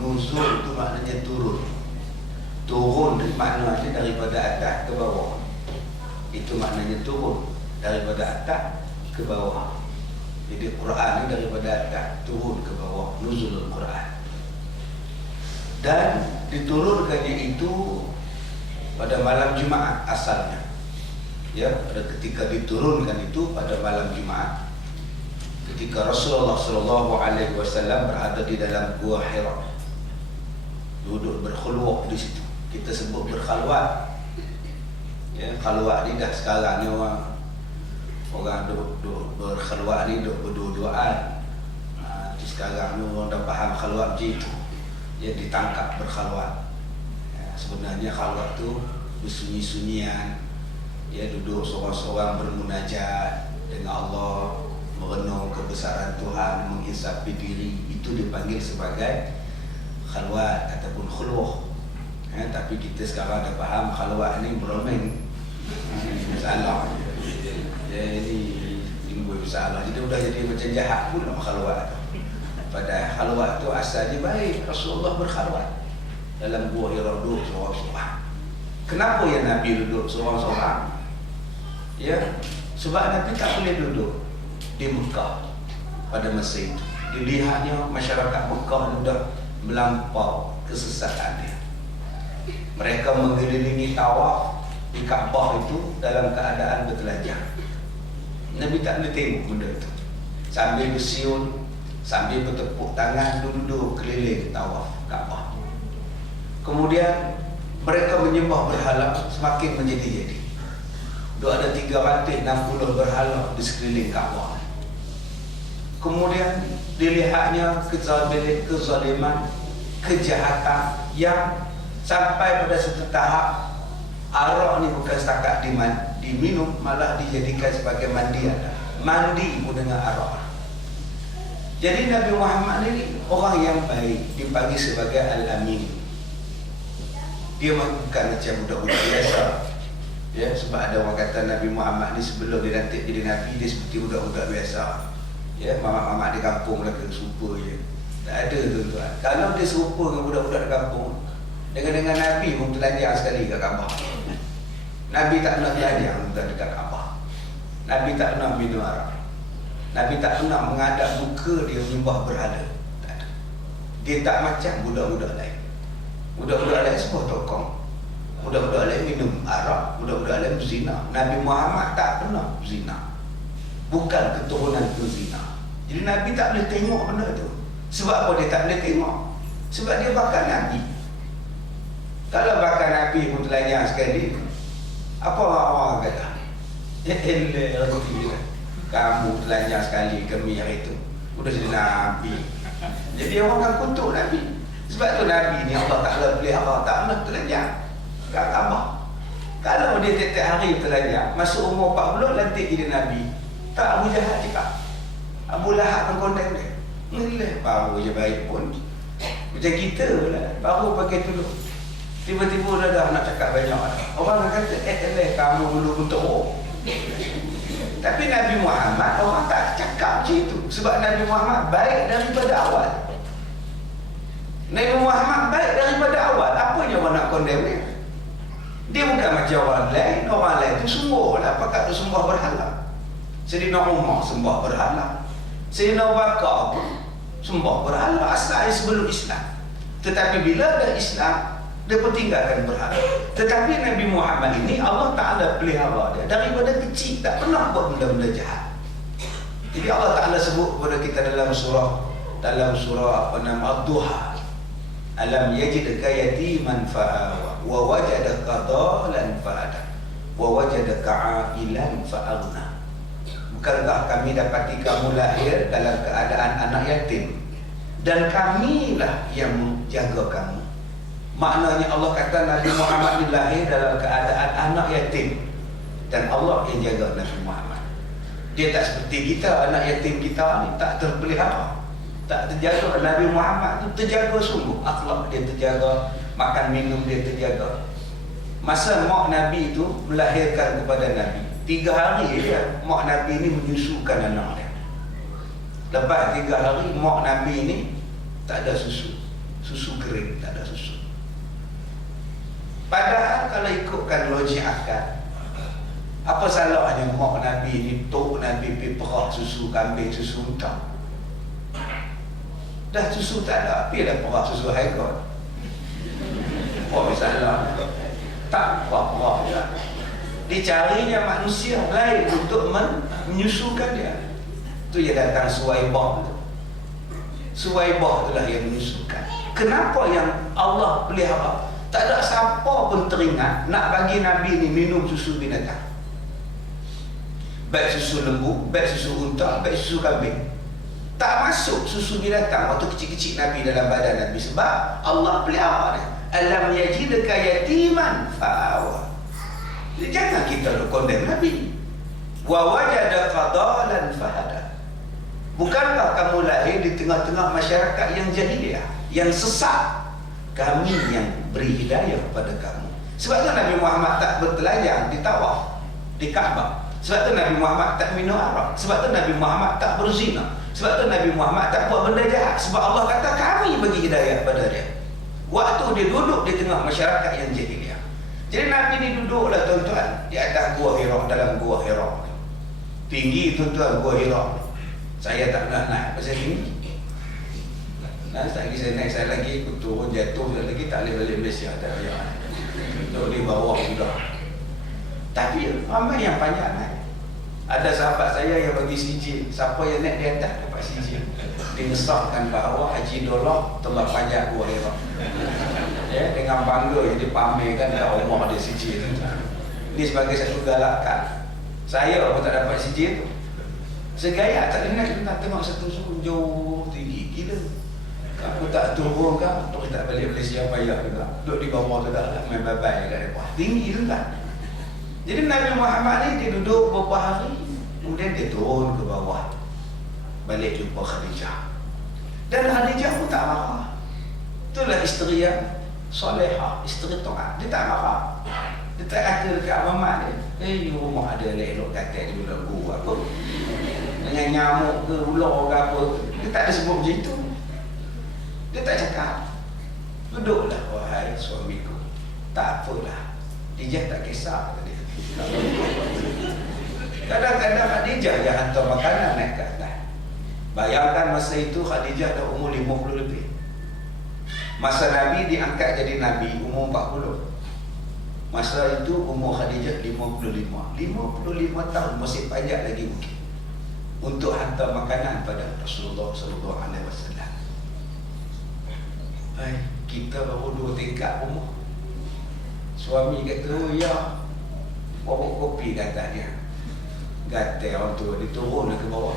Nuzul itu maknanya turun. Turun maknanya daripada atas ke bawah. Itu maknanya turun daripada atas ke bawah. Jadi Quran ini daripada atas turun ke bawah, nuzulul Quran. Dan diturunkannya itu pada malam Jumaat asalnya. Ya, pada ketika diturunkan itu pada malam Jumaat, ketika Rasulullah SAW berada di dalam Gua Hira, duduk berkhulwat di situ. Kita sebut berkhalwat. Ya, khalwat ni dah sekarang ni orang duduk berkhalwat ni duduk berdua-duaan. Sekarang ni orang dah faham khalwat macam itu. Dia ditangkap berkhalwat. Ya, sebenarnya khalwat tu bersunyi-sunyian. Dia duduk seorang-seorang bermunajat dengan Allah, merenung kebesaran Tuhan, mengisapi diri. Itu dipanggil sebagai khalwat ataupun khulwah. Ya, tapi kita sekarang dah faham khalwat ni beromeng. Masalah. Ya, ini timbul masalah. Jadi sudah jadi macam jahat pula khalwat. Padahal khalwat tu asalnya baik. Rasulullah berkhalwat dalam Gua Hira, duduk seorang-seorang. Kenapa ya Nabi duduk seorang-seorang? Ya, sebab Nabi tak boleh duduk di Mekah pada masa itu. Dilihatnya masyarakat Mekah sudah melampau kesesatan dia. Mereka mengelilingi tawaf di Kaabah itu dalam keadaan bertelanjang. Nabi tak boleh tengok benda itu. Sambil bersiul, sambil bertepuk tangan, duduk keliling tawaf Kaabah. Kemudian mereka menyembah berhala semakin menjadi-jadi. Ada 360 berhala di sekeliling Kaabah. Kemudian dilihatnya kezaliman, kejahatan yang sampai pada satu tahap arak ni bukan setakat diminum, malah dijadikan sebagai mandi pun dengan arak. Jadi Nabi Muhammad ni orang yang baik, dipanggil sebagai Al-Amin. Dia bukan macam budak-budak biasa. Ya, sebab ada orang kata Nabi Muhammad ni sebelum dia nanti jadi Nabi, dia seperti budak-budak biasa. Ya, mamak-mamak di kampung lah, serupa je. Tak ada tuan-tuan. Kalau dia serupa dengan budak-budak di kampung, dengan Nabi pun telanjang sekali kat Kaabah. Nabi tak pernah telanjang dekat Kaabah. Nabi tak pernah minum arak. Nabi tak pernah menghadap muka dia menyembah berhala. Tak ada. Dia tak macam budak-budak lain. Budak-budak lain semua tokong. Budak-budak lain minum arak, budak-budak lain berzina. Nabi Muhammad tak pernah berzina. Bukan keturunan berzina. Jadi Nabi tak boleh tengok benda tu. Sebab apa dia tak boleh tengok? Sebab dia bakal Nabi. Kalau bakal Nabi pun telanjang sekali, apa orang kata? Kamu telanjang sekali kami hari itu, udah jadi Nabi. Jadi orang akan kutuk Nabi. Sebab tu Nabi ni Allah Ta'ala pelihara, tak pernah telanjang kat Kaabah. Kalau dia tiap-tiap hari telanjang, masuk umur 40 lantik jadi Nabi, tak Abu Jahal cakap, Abu Lahab mengkondem dia. Nilai baru je baik pun. Macam kita lah, baru pakai tudung, tiba-tiba dah nak cakap banyak. Orang akan kata, kamu dulu untuk Tapi Nabi Muhammad orang tak cakap macam itu. Sebab Nabi Muhammad baik daripada awal. Nabi Muhammad baik daripada awal. Apa yang orang nak kondem dia? Dia bukan macam orang lain. Orang lain tu sembah lah, pakat tu sembah berhala. Sayyidina Umar sembah berhala, Sayyidina Abu Bakar pun sembah berhala asal sebelum Islam. Tetapi bila ada Islam, dia pun tinggalkan berhala. Tetapi Nabi Muhammad ini Allah Ta'ala pelihara dia daripada kecil, tak pernah buat benda-benda jahat. Jadi Allah Ta'ala sebut kepada kita dalam surah Ad-Duha, alam yajidka yatiman fa'awa wa wajadaka dhalan fa'ada wa wajadaka 'ailan fa'aghna. Bukankah kami dapati kamu lahir dalam keadaan anak yatim, dan kamilah yang menjaga kamu. Maknanya Allah kata Nabi Muhammad ni lahir dalam keadaan anak yatim, dan Allah yang jaga Nabi Muhammad. Dia tak seperti kita, anak yatim kita ni tak terpelihara, tak terjaga. Nabi Muhammad tu terjaga sungguh, akhlak dia terjaga, makan minum dia terjaga. Masa mak Nabi tu melahirkan kepada Nabi, 3 hari je mak Nabi ni menyusukan anak dia. Lepas 3 hari mak Nabi ni tak ada susu. susu kering, tak ada susu. Padahal kalau ikutkan logik akal, apa salahnya mak Nabi ni, tok Nabi pergi perah susu kambing, susu unta? Dah susu tak ada, pergi dah perah susu haikal. Apa salah? Tak perah je. Dicarinya manusia lain untuk menyusukan dia. Itu yang datang Suwaibah tu. Suwaibah itulah yang menyusukan. Kenapa yang Allah pelihara? Tak ada siapa pun teringat nak bagi Nabi ni minum susu binatang. Baik susu lembu, baik susu unta, baik susu kambing. Tak masuk susu binatang waktu kecil-kecil Nabi dalam badan Nabi. Sebab Allah pelihara dia. Alam yajidka yatiman fa'awa. Jadi jangan kita condemn Nabi. Wa wajadaka dhalan fahada. Bukankah kamu lahir di tengah-tengah masyarakat yang jahiliah, yang sesat? Kami yang beri hidayah kepada kamu. Sebab tu Nabi Muhammad tak bertelanjang di tawaf di Kaabah. Sebab tu Nabi Muhammad tak minum arak. Sebab tu Nabi Muhammad tak berzina. Sebab tu Nabi Muhammad tak buat benda jahat. Sebab Allah kata kami bagi hidayah kepada dia waktu dia duduk di tengah masyarakat yang jahiliah. Jadi Nabi ni duduklah tuan-tuan di atas Gua Hira, dalam Gua Hira. Tinggi tuan-tuan Gua Hira. Saya tak pernah naik pasal tinggi. Nah, sekali saya naik, saya lagi turun, jatuh, saya lagi tak boleh balik Malaysia. Tak payah. Duduk di bawah juga. Tapi ramai yang panjang naik. Ada sahabat saya yang bagi sijil. Siapa yang naik di atas dapat sijil. Dingesahkan bahawa Haji Dollah telah panjang Gua Hira. Ya, dengan bangga jadi pamerkan dah rumah dia sijil. Ini sebagai satu galakan. Saya pun tak dapat sijil tu. Segaya tak boleh naik, nak tengok satu suku jauh tinggi gila. Aku tak turun kan, untuk tak balik Malaysia payah juga. Duduk di bawah tu dah main babai kat depan. Tinggi tu kan. Jadi Nabi Muhammad ni dia duduk beberapa hari, kemudian dia turun ke bawah. Balik jumpa Khadijah. Dan Khadijah pun tak marah. Itulah isteri yang solehah, isteri taat. Dia tak marah. Dia tak kata dekat mamak dia, rumah ada elok kata di dalam gua apa. Dengan nyamuk ke ular ke apa. Dia tak ada sebut macam itu. Dia tak cakap. Duduklah wahai suamiku. Tak apalah. Khadijah tak kisah kata dia. Kadang-kadang Khadijah yang hantar makanan naik ke atas. Bayangkan masa itu Khadijah dah umur 50 lebih. Masa Nabi diangkat jadi Nabi umur 40. Masa itu umur Khadijah 55. 55 tahun, masih panjang lagi mungkin untuk hantar makanan pada Rasulullah SAW. Kita baru 2 tingkat rumah. Suami kata, oh ya, bawa kopi kata dia. Gatal orang tua, dia turun ke bawah.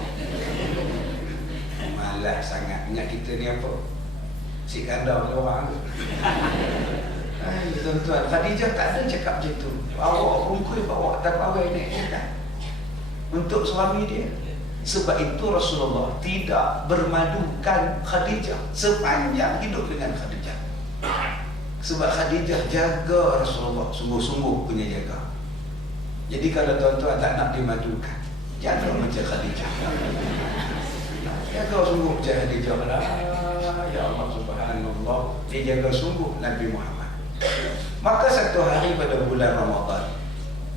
Malas sangat. Ingat kita ni apa? Si kandang ni orang tu. Tuan-tuan, Khadijah tak ada cakap macam tu. Awak rungkui bawa tak pawai ni kan? Untuk suami dia. Sebab itu Rasulullah tidak bermadukan Khadijah sepanjang hidup dengan Khadijah. Sebab Khadijah jaga Rasulullah, sungguh-sungguh punya jaga. Jadi kalau tuan-tuan tak nak dimadukan, jaga macam Khadijah. Jaga sungguh macam Khadijah lah. Ya Allah subhanallah, dia jaga sungguh Nabi Muhammad. Maka satu hari pada bulan Ramadan,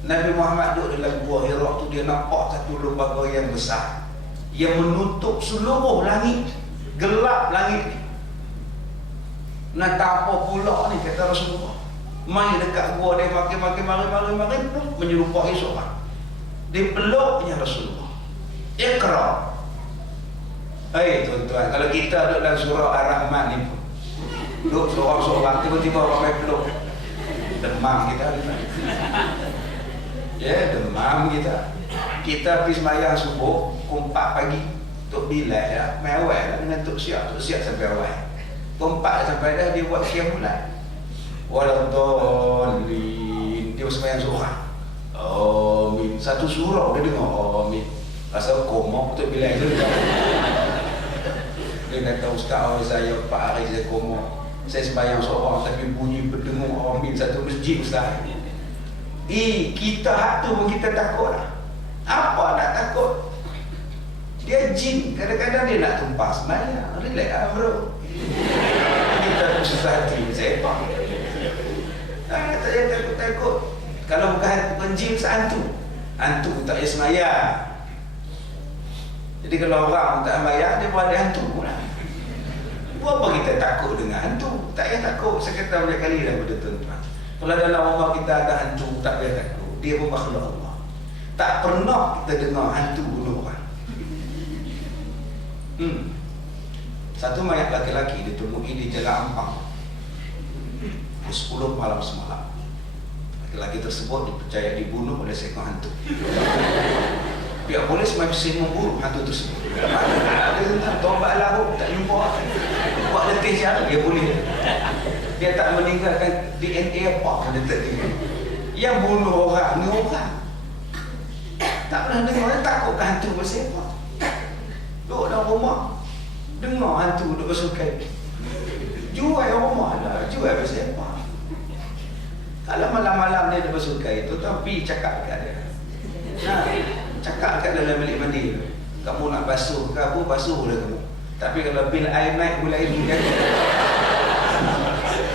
Nabi Muhammad duduk dalam Gua Hira tu, dia nampak satu lembaga yang besar yang menutup seluruh langit, gelap langit ni. Nak apa pula ni, kata Rasulullah. Mai dekat gua dia makin mari menyerupai seorang. Dia peluknya Rasulullah. Iqra. Tuan-tuan, kalau kita duduk dalam surah Ar-Rahman ni pun, duduk seorang-seorang, tiba-tiba orang main peluk, demam kita. Ya, demam kita. Kita pergi sembahyang subuh pukul 4 pagi Tok Bilal ya, mewah lah dengan Tok Siap sampai awal. Pukul 4 sampai dah dia buat qiyamul-lail. Waladhdallin, dia sembahyang surah. Amin. Satu surah dia dengar amin. Rasa koma Tok Bilal tu. Dia kata, ustaz saya 4 hari saya koma. Saya sembahyang seorang tapi bunyi berdengung amin satu masjid ustaz. Kita hak tu pun kita takut lah. Apa nak takut? Dia jin, kadang-kadang dia nak tumpah sembahyang. Relax lah bro. Dia takut susah hati sepak. Tak payah takut-takut. Kalau bukan jin, hantu. Hantu tak payah semayang. Jadi kalau orang tak semayang, dia pun ada hantu pula. Buat apa kita takut dengan hantu? Tak payah takut. Saya kata banyak kali dah pada tuan-tuan. Kalau dalam rumah kita ada hantu, tak payah takut. Dia pun makhluk Allah. Tak pernah kita dengar hantu bunuh orang. Satu mayat laki-laki ditemui di Jalan Ampang 10 malam semalam. Laki-laki tersebut dipercaya dibunuh oleh seekor hantu. Pihak polis masih memburu hantu tersebut. Dia tobat lahu, tak jumpa. Buat letih cara dia boleh. Dia tak meninggalkan DNA apa pun dia tak tinggal. Yang bunuh orang ni orang. Tak pernah dengar, dia takut ke hantu pasal apa. Duduk dalam rumah, dengar hantu duduk bersukai. Jual rumah lah, jual pasal apa. Kalau malam-malam dia bersukai tu, tapi cakap kat dia. Cakap kat dalam bilik mandi tu, kamu nak basuh ke apa, basuh lah kamu. Tapi kalau bil air naik, mulai dia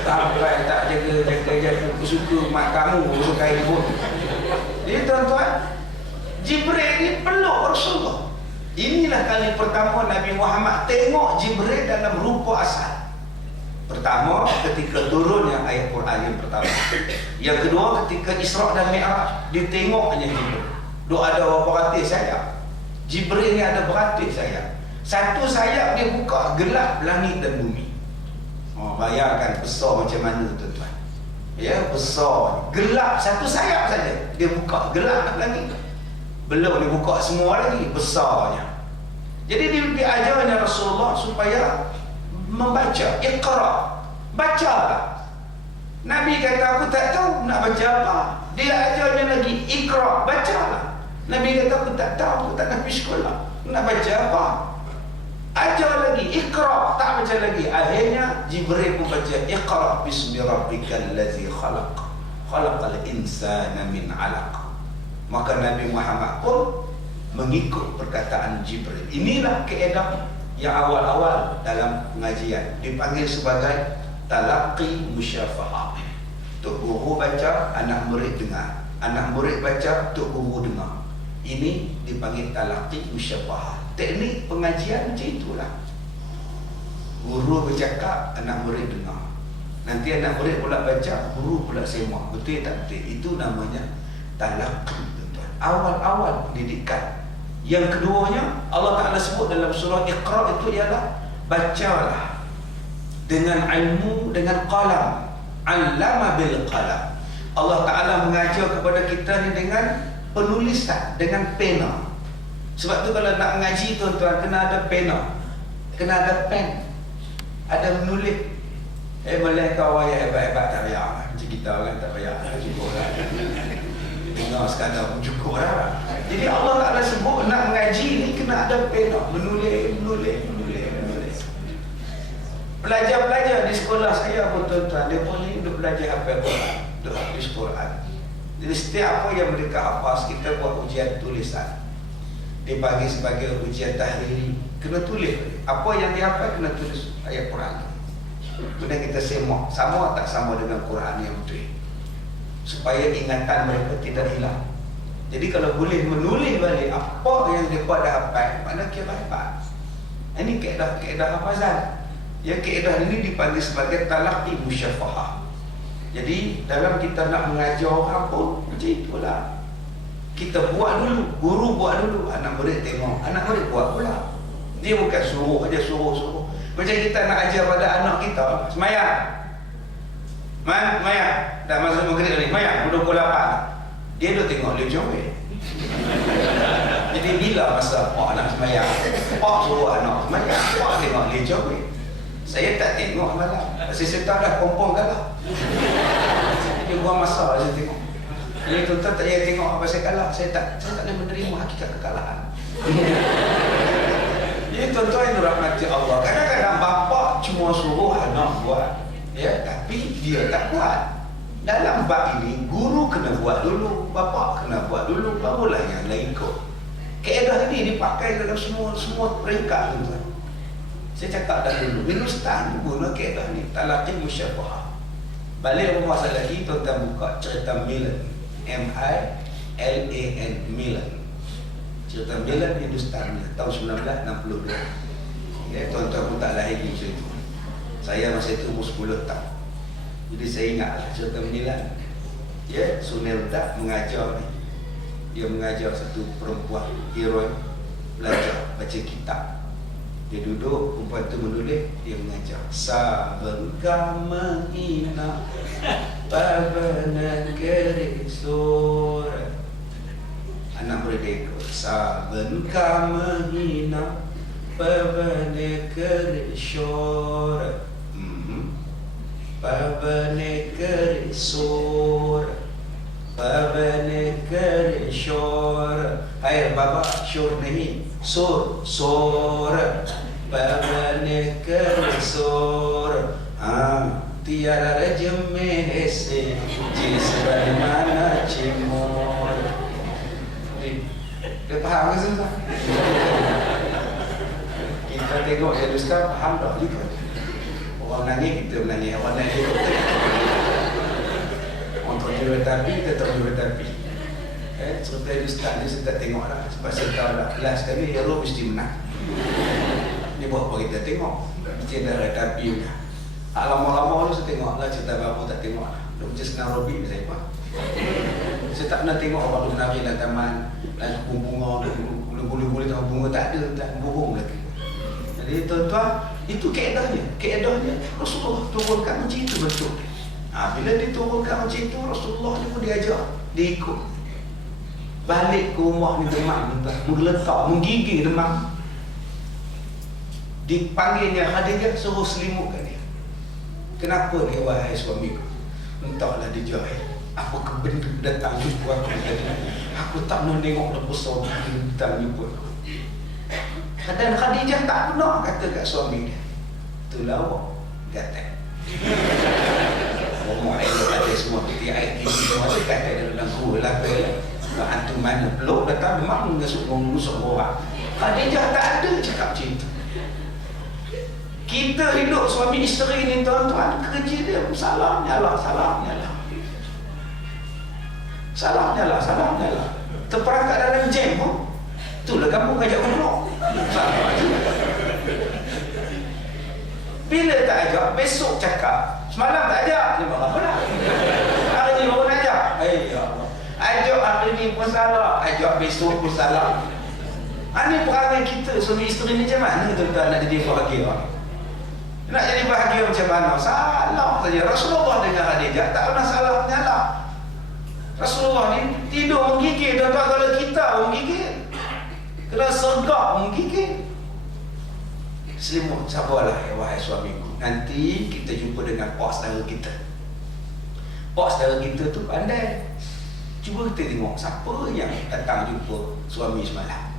sampai tak jaga suka mak kamu bersukai pun. Jadi tuan-tuan, Jibril ni peluk Rasulullah. Inilah kali pertama Nabi Muhammad tengok Jibril dalam rupa asal. Pertama, ketika turunnya ayat Quran yang pertama. Yang kedua, ketika Isra' dan Mi'raj, dia tengoknya Jibril. Dia ada berapa ratus sayap. Jibril ni ada beratus sayap. Satu sayap dia buka gelap langit dan bumi. Bayangkan besar macam mana tuan-tuan. Ya, besar. Gelap satu sayap saja. Dia buka gelap langit. Belum dia buka semua lagi, besarnya. Jadi diajarnya Rasulullah supaya membaca, Iqra, bacalah. Nabi kata aku tak tahu nak baca apa. Dia ajarnya lagi, Iqra, bacalah. Nabi kata aku tak tahu, aku tak nak pergi sekolah, nak baca apa. Ajar lagi, Iqra, tak baca lagi. Akhirnya Jibril pun baca, Iqra bismi rabbikal ladzi khalaq, khalaqal insana min 'alaq. Maka Nabi Muhammad pun mengikut perkataan Jibril. Inilah kaedah yang awal-awal dalam pengajian dipanggil sebagai talaqi musyafahah. Tok guru baca, anak murid dengar. Anak murid baca, tok guru dengar. Ini dipanggil talaqi musyafahah. Teknik pengajian macam itulah. Guru bercakap, anak murid dengar. Nanti anak murid pula baca, guru pula semak. Betul tak betul? Itu namanya talaqi, tuan-tuan. Awal-awal pendidikan. Yang keduanya, Allah Ta'ala sebut dalam surah Iqra itu ialah bacalah dengan ilmu, dengan qalam. Allama bil qalam. Allah Ta'ala mengajar kepada kita ni dengan penulisan, dengan pena. Sebab tu kalau nak mengaji tuan-tuan, kena ada pena, kena ada pen, ada menulis. Boleh kau ayah hebat-hebat tak payah. Macam kita orang tak payah, cukup lah. Dengar sekadar pun cukup lah. Jadi Allah Ta'ala sebut nak mengaji ni kena ada pena, menulis. Pelajar-pelajar di sekolah saya pun tuan-tuan, dia pun ni duk belajar hafal Quran, duk habis Quran. Jadi setiap apa yang mereka hafaz, kita buat ujian tulisan. Dibagi sebagai ujian tahriri, kena tulis. Apa yang dihafal kena tulis ayat Quran. Kemudian kita semak, sama tak sama dengan Quran yang betul, supaya ingatan mereka tidak hilang. Jadi kalau boleh menulis balik apa yang mereka dah hafal, mana kira hebat. Ini kaedah hafazan. Yang kaedah ini dipanggil sebagai talaqi musyafahah. Jadi dalam kita nak mengajar orang pun macam itulah. Kita buat dulu, guru buat dulu, anak murid tengok, anak murid buat pula. Dia bukan suruh aja, suruh. Macam kita nak ajar pada anak kita, semayang. Semayang. Dah masuk maghrib ni, semayang, pukul 8. Dia duk tengok dia jawab. Jadi bila masa pak nak semayang, pak suruh anak semayang, pak tengok dia jawab. Saya tak tengok malam. Saya tahu dah kompong kalah. Dia buang masa saya tengok. Jadi tuan-tuan tak payah tengok apa saya kalah. Saya tak boleh menerima hakikat kekalahan. Jadi tuan-tuan yang dirahmati Allah, kadang-kadang bapa cuma suruh anak buat, ya, tapi dia tak buat. Dalam bab ini, guru kena buat dulu, bapa kena buat dulu, barulah yang lain ikut. Kaedah ini dipakai dalam semua peringkat, tuan-tuan. Saya cakap dah dulu, Hindustan guna kaedah ni, talaqi musyabahah. Balik rumah saya lagi, tuan-tuan buka cerita Milan, M-I-L-A-N, Milan. Cerita Milan Hindustan tahun 1962. Ya, tuan-tuan pun tak lahir masa itu. Saya masa itu umur 10 tahun. Jadi saya ingatlah cerita Milan. Ya, Sunil Dak mengajar ni. Dia mengajar satu perempuan hero belajar baca kitab. Dia duduk, perempuan tu menulis, dia mengajar. Saben kamina pabana kerisor. Anak merdeka. Saben kamina pabana kerisor. Pabana kerisor. Pabana kerisor. Hai baba syur nahi. Sur, sur, pabane kerisor. Tiada rejim mehese, jis bagaimana cimor. Dia faham ke semua? Kita tengok ya Ustaz, faham dah juga. Orang nangis kita menangis, orang nangis kita. Orang terjun tapi kita terjun tapi. Cerita Ustaz ni saya tak tengok lah. Sebab saya tahu lah kelas kami hero mesti menang. Ni buat apa kita tengok. Mesti ada retapi lah. Lama-lama tu saya tengok lah. Cerita apa tak tengok lah. Dia macam senang Robi saya apa. Saya tak pernah tengok orang menari dalam taman. Dan bunga, bulu-bulu tahu bunga tak ada. Tak bohong lagi. Jadi tuan-tuan, itu kaedahnya. Kaedahnya Rasulullah turunkan macam itu betul. Bila diturunkan macam itu, Rasulullah ni pun diajar. Dia ikut. Balik ke rumah ni demam, menggeletak, menggigil demam. Dipanggilnya Khadijah, suruh selimutkan dia. Kenapa ni wahai suamiku? Entahlah dia jahil. Apa kebenda datang jumpa aku tadi. Aku tak nak tengok lepas suami datang jumpa aku. Dan Khadijah tak pernah kata kat suami dia, itulah awak gatal. Orang elok ada semua piti air kini semua dia kata dia dalam gua lah ke. Hantu mana peluk datang memang menusuk orang. Khadijah tak ada cakap macam itu. Kita hidup suami isteri ni tuan-tuan, kerja dia salahnya lah. Terperangkap dalam jam pun, itulah kamu ajak umrah. Salah je. Bila tak ajak, besok cakap. Semalam tak ajak, dia marah pula. Hari ni baru nak ajak. Ya Allah. Ajak hari ni pun salah, ajak besok pun salah. Ini perangai kita suami isteri ni macam mana tuan-tuan nak jadi bahagia? Nak jadi bahagia macam mana? Salah saja. Rasulullah dengan Khadijah tak pernah salah menyalah. Rasulullah ni tidur menggigil, tuan-tuan. Kalau kita menggigil, kena sergap menggigil. Selimut, sabarlah ya wahai suamiku. Nanti kita jumpa dengan pak saudara kita. Pak saudara kita tu pandai. Cuba kita tengok siapa yang datang jumpa suami semalam.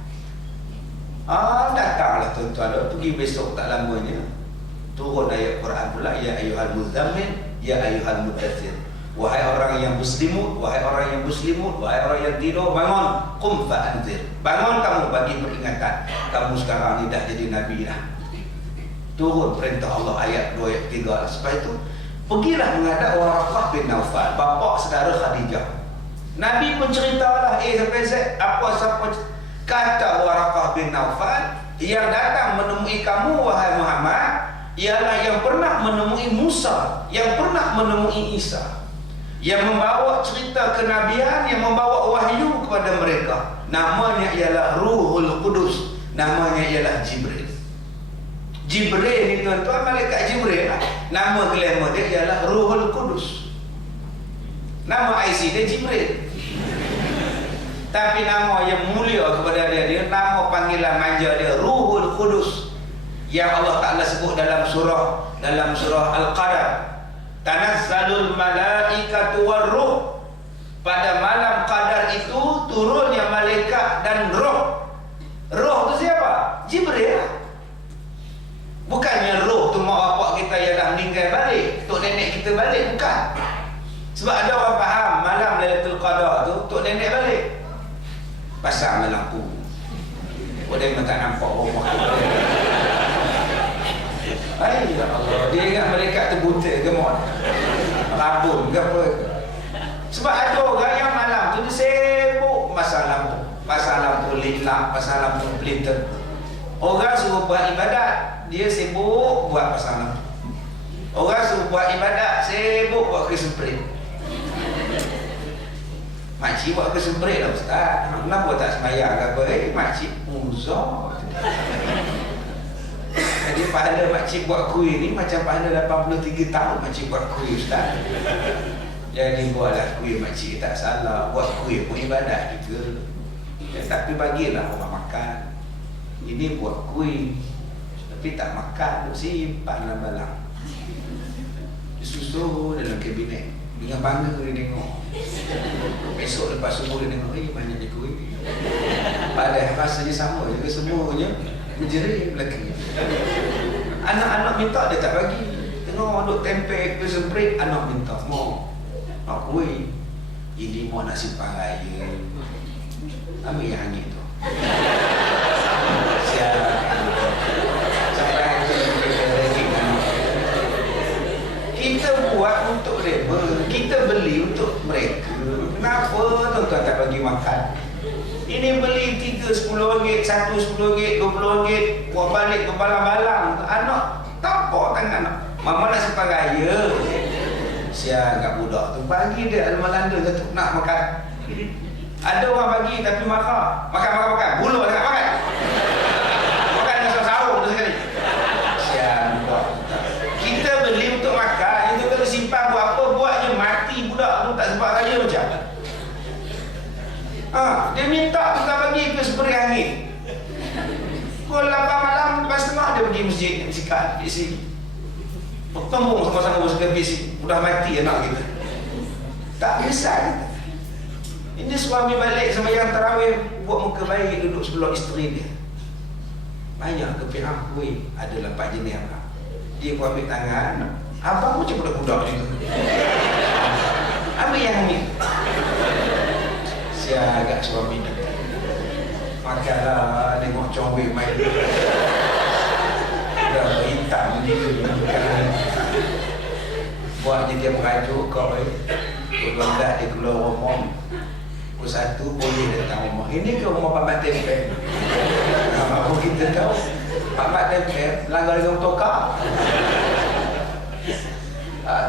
Datanglah tuan-tuan. Pergi besok tak lamanya, turun ayat Quran pula, ya ayyuhal muzammil, ya ayyuhal mudaththir. Wahai orang yang muslimut, wahai orang yang muslimut, wahai orang yang tidur, bangun, qum fa'anzir. Bangun kamu bagi peringatan. Kamu sekarang ni dah jadi nabi dah. Turun perintah Allah ayat 2 ayat 3 lah. Sebab itu pergilah menghadap Waraqah bin Naufal, bapa saudara Khadijah. Nabi pun ceritalah sampai Z apa siapa kata Waraqah bin Naufal, yang datang menemui kamu wahai Muhammad ialah yang pernah menemui Musa, yang pernah menemui Isa, yang membawa cerita kenabian, yang membawa wahyu kepada mereka. Namanya ialah Ruhul Qudus, namanya ialah Jibril. Jibril ni tuan-tuan, malaikat Jibril lah. Nama glamour dia ialah Ruhul Qudus. Nama IC dia Jibril. Tapi nama yang mulia kepada dia nama panggilan manja dia Ruhul Qudus, yang Allah Ta'ala sebut dalam surah Al-Qadar, tanazzalul malaikatu warruh. Pada malam qadar itu turunnya malaikat dan roh. Roh tu siapa? Jibril lah. Bukannya roh tu mak bapak kita yang dah meninggal balik, tok nenek kita balik, bukan. Sebab ada orang faham malam Lailatul Qadar tu tok nenek balik. Pasang lampu. Dia memang tak nampak rumah. Ay, ya Allah, dia ingat malaikat tu buta ke mon? Rabun ke apa? Sebab ada orang yang malam tu dia sibuk pasal lampu liklak, pasal lampu pelintir. Orang suruh buat ibadat, dia sibuk buat pasal lampu. Orang suruh buat ibadat, sibuk buat kesemprit. Makcik buat kesemprit lah ustaz. Kenapa tak semayang ke apa? Makcik uzur. Jadi pahala makcik buat kuih ni macam pahala 83 tahun makcik buat kuih ustaz. Jadi buatlah kuih makcik, tak salah. Buat kuih pun ibadat juga. Ya, tapi bagilah orang makan. Ini buat kuih tapi tak makan, simpan dalam balang. Disusun dalam kabinet. Dengan bangga dia tengok. Besok lepas subuh dia tengok, banyaknya kuih. Padahal rasanya sama juga, semuanya menjerit belakangnya. Anak-anak minta dia tak bagi. Tengok duk tempel ke semprit, anak minta mau nak kuih. Ini mau nak simpan raya. Ambil yang hangit tu. Sampai kita buat untuk mereka, kita beli untuk mereka. Kenapa tuan-tuan tak bagi makan? Ini beli 3 10 ringgit, 1 10 ringgit, 20 ringgit, buat balik ke balang-balang. Anak tapak tangan anak. Mama nak simpan raya. Siang kat budak tu bagi dia almalanda tu nak makan. Ada orang bagi tapi marah. Makan. Bulu tak nak makan. Makan dengan sahur tu sekali. Siang budak. Kita beli untuk makan, itu kalau simpan buat apa? Buat je mati budak tu tak sempat raya macam. Dia minta kita bagi ke seperi angin. Pukul 8 malam, lepas tengah dia pergi masjid, sikat di sini. Bertemu sama-sama bersekali sini. Sudah mati anak kita. Tak biasa kita. Ini suami balik sembahyang tarawih, buat muka baik, duduk sebelah isteri dia. Banyak kepihan kuih, adalah 4 jenis abang. Dia pun ambil tangan, abang macam budak-budak juga. Ambil yang ni. Siap agak suami ni. Makanlah, tengok comel main. Dah berhitam dia makan. Buatnya dia merajuk kau berlondak dia keluar rumah. Pukul 1 boleh datang rumah. Ini ke rumah Pak Mat Tempel. Apa kita tahu Pak Mat Tempel langgar dengan tokak.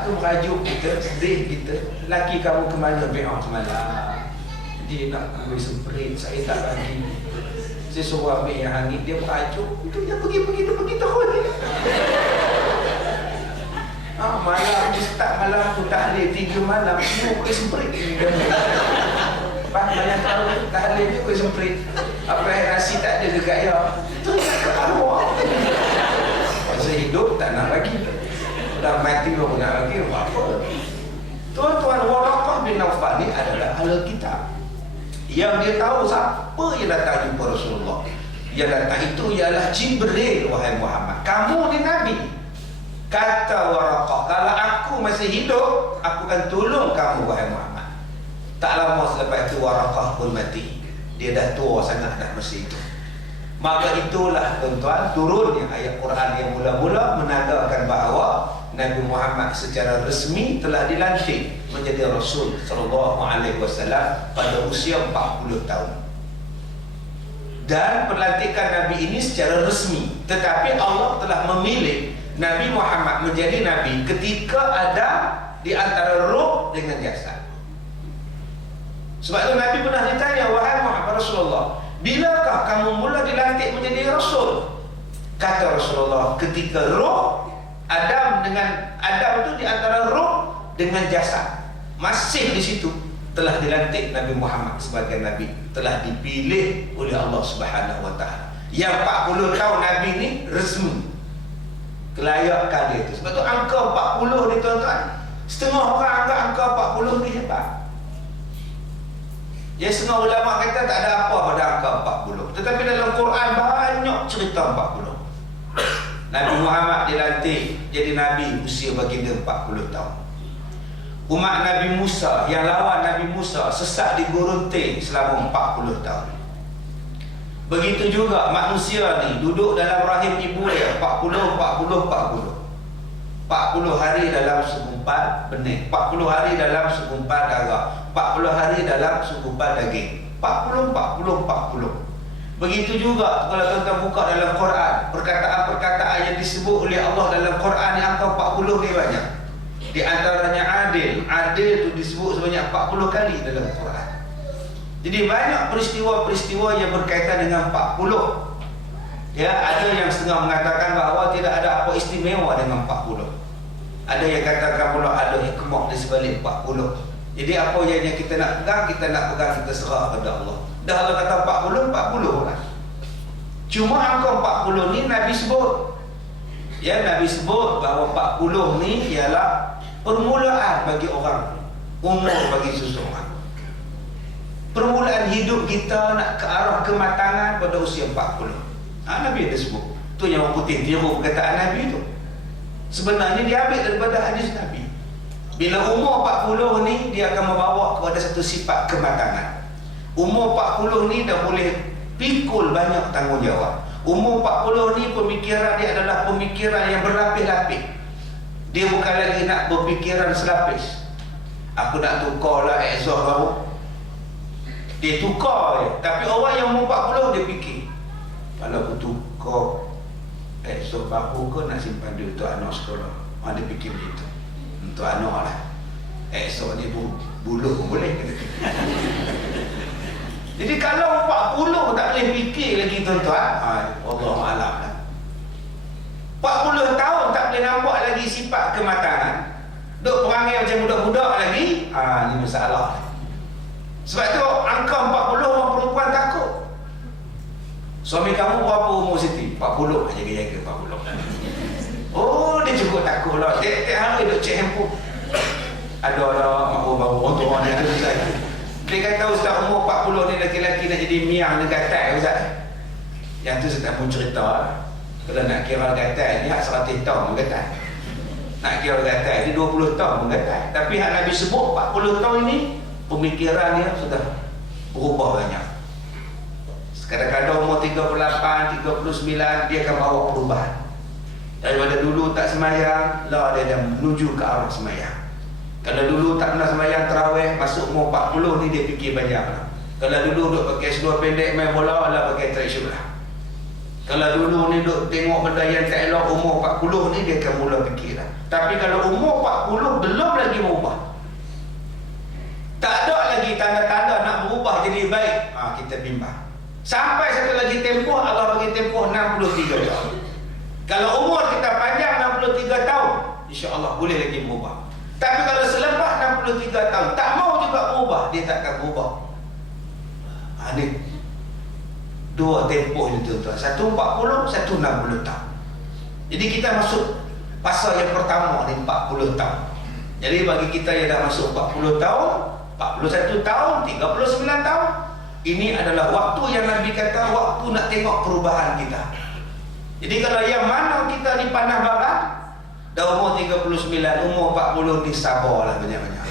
Tu merajuk kita, sedih kita. Laki kamu ke mana? Be'ah semalam. Dia nak kuih semprit, saya tak bagi. Saya suruh ambil yang hangit, dia merajuk. Dia pergi tahun ni. Malam dia start malam tu tahlil 3 malam, semua kuih semprit. Pak banyak tahu tahlil dia kuih semprit. Apa yang nasi tak ada dekat ya. Tu nak ke arwah. Masa hidup tak nak bagi. Dah mati baru nak bagi, apa? Tuan-tuan, Waraqah bin Nawfal ni adalah ahli kitab. Yang dia tahu siapa yang datang jumpa Rasulullah. Yang datang itu ialah Jibril, wahai Muhammad. Kamu ni Nabi. Kata Waraqah, kalau aku masih hidup, aku akan tolong kamu, wahai Muhammad. Tak lama selepas itu Waraqah pun mati. Dia dah tua sangat dah masa itu. Maka itulah tuan-tuan turunnya ayat Quran yang mula-mula menandakan bahawa Nabi Muhammad secara resmi telah dilantik menjadi Rasul sallallahu alaihi wasallam pada usia 40 tahun. Dan pelantikan Nabi ini secara resmi, tetapi Allah telah memilih Nabi Muhammad menjadi Nabi ketika ada di antara roh dengan jasad. Sebab itu Nabi pernah ditanya, wahai Muhammad Rasulullah, bilakah kamu mula dilantik menjadi Rasul? Kata Rasulullah, ketika roh Adam itu di antara roh dengan jasad, masih di situ telah dilantik Nabi Muhammad sebagai Nabi, telah dipilih oleh Allah Subhanahu Wa Taala. Yang 40 tahun Nabi ini resmi kelayakan dia itu. Sebab tu angka 40 ni tuan-tuan, setengah orang anggap angka 40 ni hebat. Ya, setengah ulama kata tak ada apa pada angka 40. Tetapi dalam Quran banyak cerita 40. Nabi Muhammad dilantik jadi Nabi usia baginda 40 tahun. Umat Nabi Musa yang lawan Nabi Musa sesat di gurun Tin selama 40 tahun. Begitu juga manusia ni duduk dalam rahim ibu dia 40 hari dalam segumpal benih, 40 hari dalam segumpal darah, 40 hari dalam segumpal daging. 40. Begitu juga kalau tuan-tuan buka dalam Quran, perkataan-perkataan yang disebut oleh Allah dalam Quran yang angka 40 ni banyak. Di antaranya adil. Adil itu disebut sebanyak 40 kali dalam Quran. Jadi banyak peristiwa-peristiwa yang berkaitan dengan 40. Ya, ada yang setengah mengatakan bahawa tidak ada apa istimewa dengan 40. Ada yang katakan pula ada hikmah di sebalik 40. Jadi apa yang kita nak pegang, kita serah kepada Allah. Dah Allah kata 40 lah. Cuma angka 40 ni Nabi sebut. Ya, Nabi sebut bahawa 40 ni ialah permulaan bagi orang, umur bagi seseorang. Permulaan hidup kita nak ke arah kematangan pada usia 40. Nabi ada sebut. Tu yang orang putih tiru perkataan Nabi tu. Sebenarnya dia ambil daripada hadis Nabi. Bila umur 40 ni dia akan membawa kepada satu sifat kematangan. Umur 40 ni dah boleh pikul banyak tanggungjawab. Umur 40 ni pemikiran dia adalah pemikiran yang berlapis-lapis. Dia bukan lagi nak berfikiran selapis. Aku nak tukar lah exhaust baru. Dia tukar je. Tapi orang yang umur 40 dia fikir, kalau aku tukar exhaust baru ke nak simpan dia untuk anak sekolah. Dia fikir begitu. Untuk anak lah. Exhaust ni bulu pun boleh. Jadi kalau 40 tak boleh fikir lagi tuan-tuan, Wallahualam lah. 40 tahun tak boleh nampak lagi sifat kematangan, duk perangai macam budak-budak lagi, ni masalah. Sebab tu angka 40 orang perempuan takut. Suami kamu berapa umur Siti? 40. Jaga-jaga 40. Oh, dia cukup takut lah. Tiap-tiap hari duk cek handphone. Ada mak baru untuk orang yang tu Ustaz. Dia kata Ustaz umur 40 ni lelaki-lelaki nak jadi miang dengan gatal Ustaz. Yang tu saya tak pun cerita. Kalau nak kira gatal ni 100 tahun menggatal. Nak kira gatal ni 20 tahun menggatal. Tapi hak Nabi sebut 40 tahun ni pemikiran dia sudah berubah banyak. Kadang-kadang umur 38, 39 dia akan bawa perubahan. Daripada dulu tak semayang, lah dia dah menuju ke arah semayang. Kalau dulu tak pernah semayang tarawih, masuk umur 40 ni dia fikir banyak lah. Kalau dulu duk pakai seluar pendek main bola, lah pakai tracksuit lah. Kalau dulu ni duk tengok benda yang tak elok, umur 40 ni dia akan mula fikir lah. Tapi kalau umur 40 belum lagi berubah, tak ada lagi tanda-tanda nak berubah jadi baik, kita bimbang. Sampai satu lagi tempoh, Allah bagi tempoh 63 tahun. Kalau umur kita panjang 63 tahun, insya-Allah boleh lagi berubah. Tapi kalau selepas 63 tahun tak mau juga berubah, dia tak akan berubah. Ni dua tempoh ni tuan-tuan. Satu 40, satu 60 tahun. Jadi kita masuk fasa yang pertama ni 40 tahun. Jadi bagi kita yang dah masuk 40 tahun, 41 tahun, 39 tahun, ini adalah waktu yang Nabi kata waktu nak tengok perubahan kita. Jadi kalau yang mana kita ni panah barat, dah umur 39, umur 40 ni sabarlah banyak-banyak.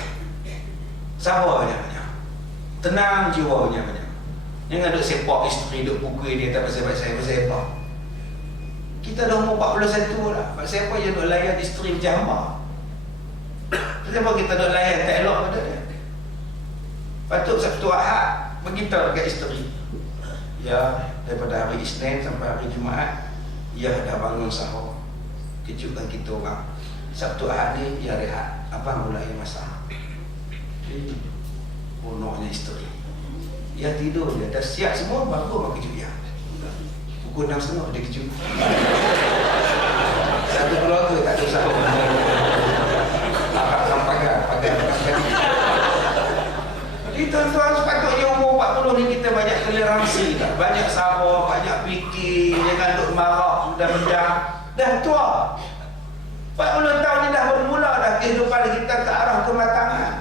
Sabar banyak-banyak. Tenang jiwa banyak-banyak. Jangan duk sepak isteri, duk pukul dia tak pasal-pasal apa. Kita dah umur 41 lah. Pasal apa je duk layan isteri macam hamba? Pasal apa kita duk layan tak elok pada dia? Patut Sabtu Ahad beritahu dekat isteri, ya, daripada hari Isnin sampai hari Jumaat, ya dah bangun sahur. Kejutkan kita orang. Sabtu Ahad ni ya rehat. Abang mulai masak. Bunuhnya isteri. Ya tidur, dia dah siap semua, baru mak kejut ya. Pukul 6.30 dia kejut. Satu keluarga tak ada sahur. Akak sampai pagar. Jadi tuan-tuan, sepatutnya umur 40 ni kita banyak toleransi tak? Banyak sabar, banyak fikir, jangan duk marah, sudah mendah. Dah tua. 40 tahun ni dah bermula dah kehidupan kita ke arah kematangan.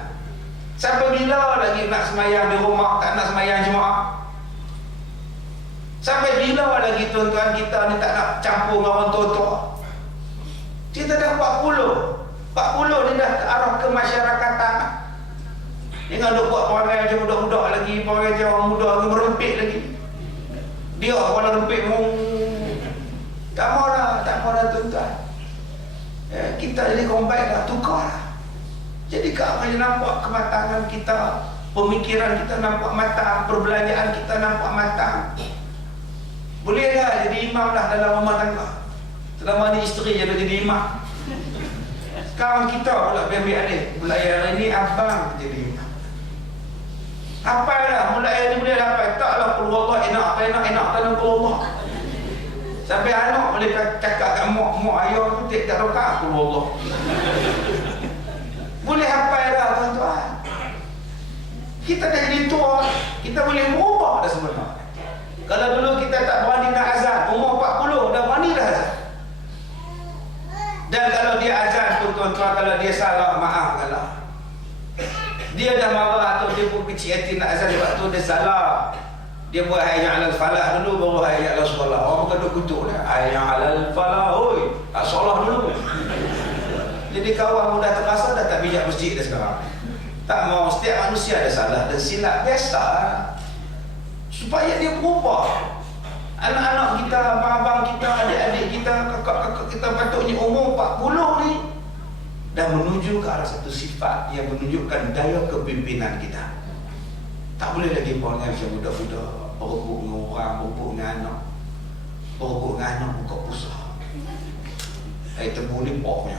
Sampai bila lagi nak semayang di rumah, tak nak semayang Jumaat? Sampai bila lagi tuan-tuan kita ni tak nak campur dengan orang tua-tua? Kita dah 40. 40 ni dah ke arah kemasyarakatan. Jangan duk buat perangai macam budak-budak lagi, perangai macam orang muda lagi, merempit lagi. Dia kepala rempit tak mau dah tuan-tuan. Kita jadi kaum baik dah, tukar lah. Jadi kalau nampak kematangan kita, pemikiran kita nampak matang, perbelanjaan kita nampak matang, boleh dah jadi imam lah dalam rumah tangga. Selama ni isteri jadi imam. Sekarang kita pula biar adik, mulai hari ni abang jadi imam. Hafal dah, mulai hari ni boleh hafal. Taklah qul huwallahu enak dalam qul huwallah. Sampai anak boleh cakap kat mak ayah tu tak rokat qul huwallah. Boleh hafal dah tuan-tuan. Kita dah jadi tua, kita boleh berubah dah sebenarnya. Kalau dulu kita tak berani nak azan, umur 40 dah berani dah azan. Dan kalau dia azan tu tuan-tuan, kalau dia salah, maafkanlah. Dia dah marah atau dia pun kecil hati nak azan waktu dia salah. Dia buat hayya 'alal falah dulu, baru hayya 'alas solah. Orang bukan duk kutuk dia, hayya 'alal falah, oi, solah dulu. Jadi kawan mudah terasa dah tak bijak masjid dah sekarang. Tak mau, setiap manusia ada salah dan silap, biasa. Supaya dia berubah. Anak-anak kita, abang-abang kita, adik-adik kita, kakak-kakak kita patutnya umur 40 ni dah menuju ke arah satu sifat yang menunjukkan daya kepimpinan kita. Tak boleh lagi perangai macam budak-budak, berebut dengan orang, berebut dengan anak. Berebut dengan anak buka pusat. Air tebu ni poknya.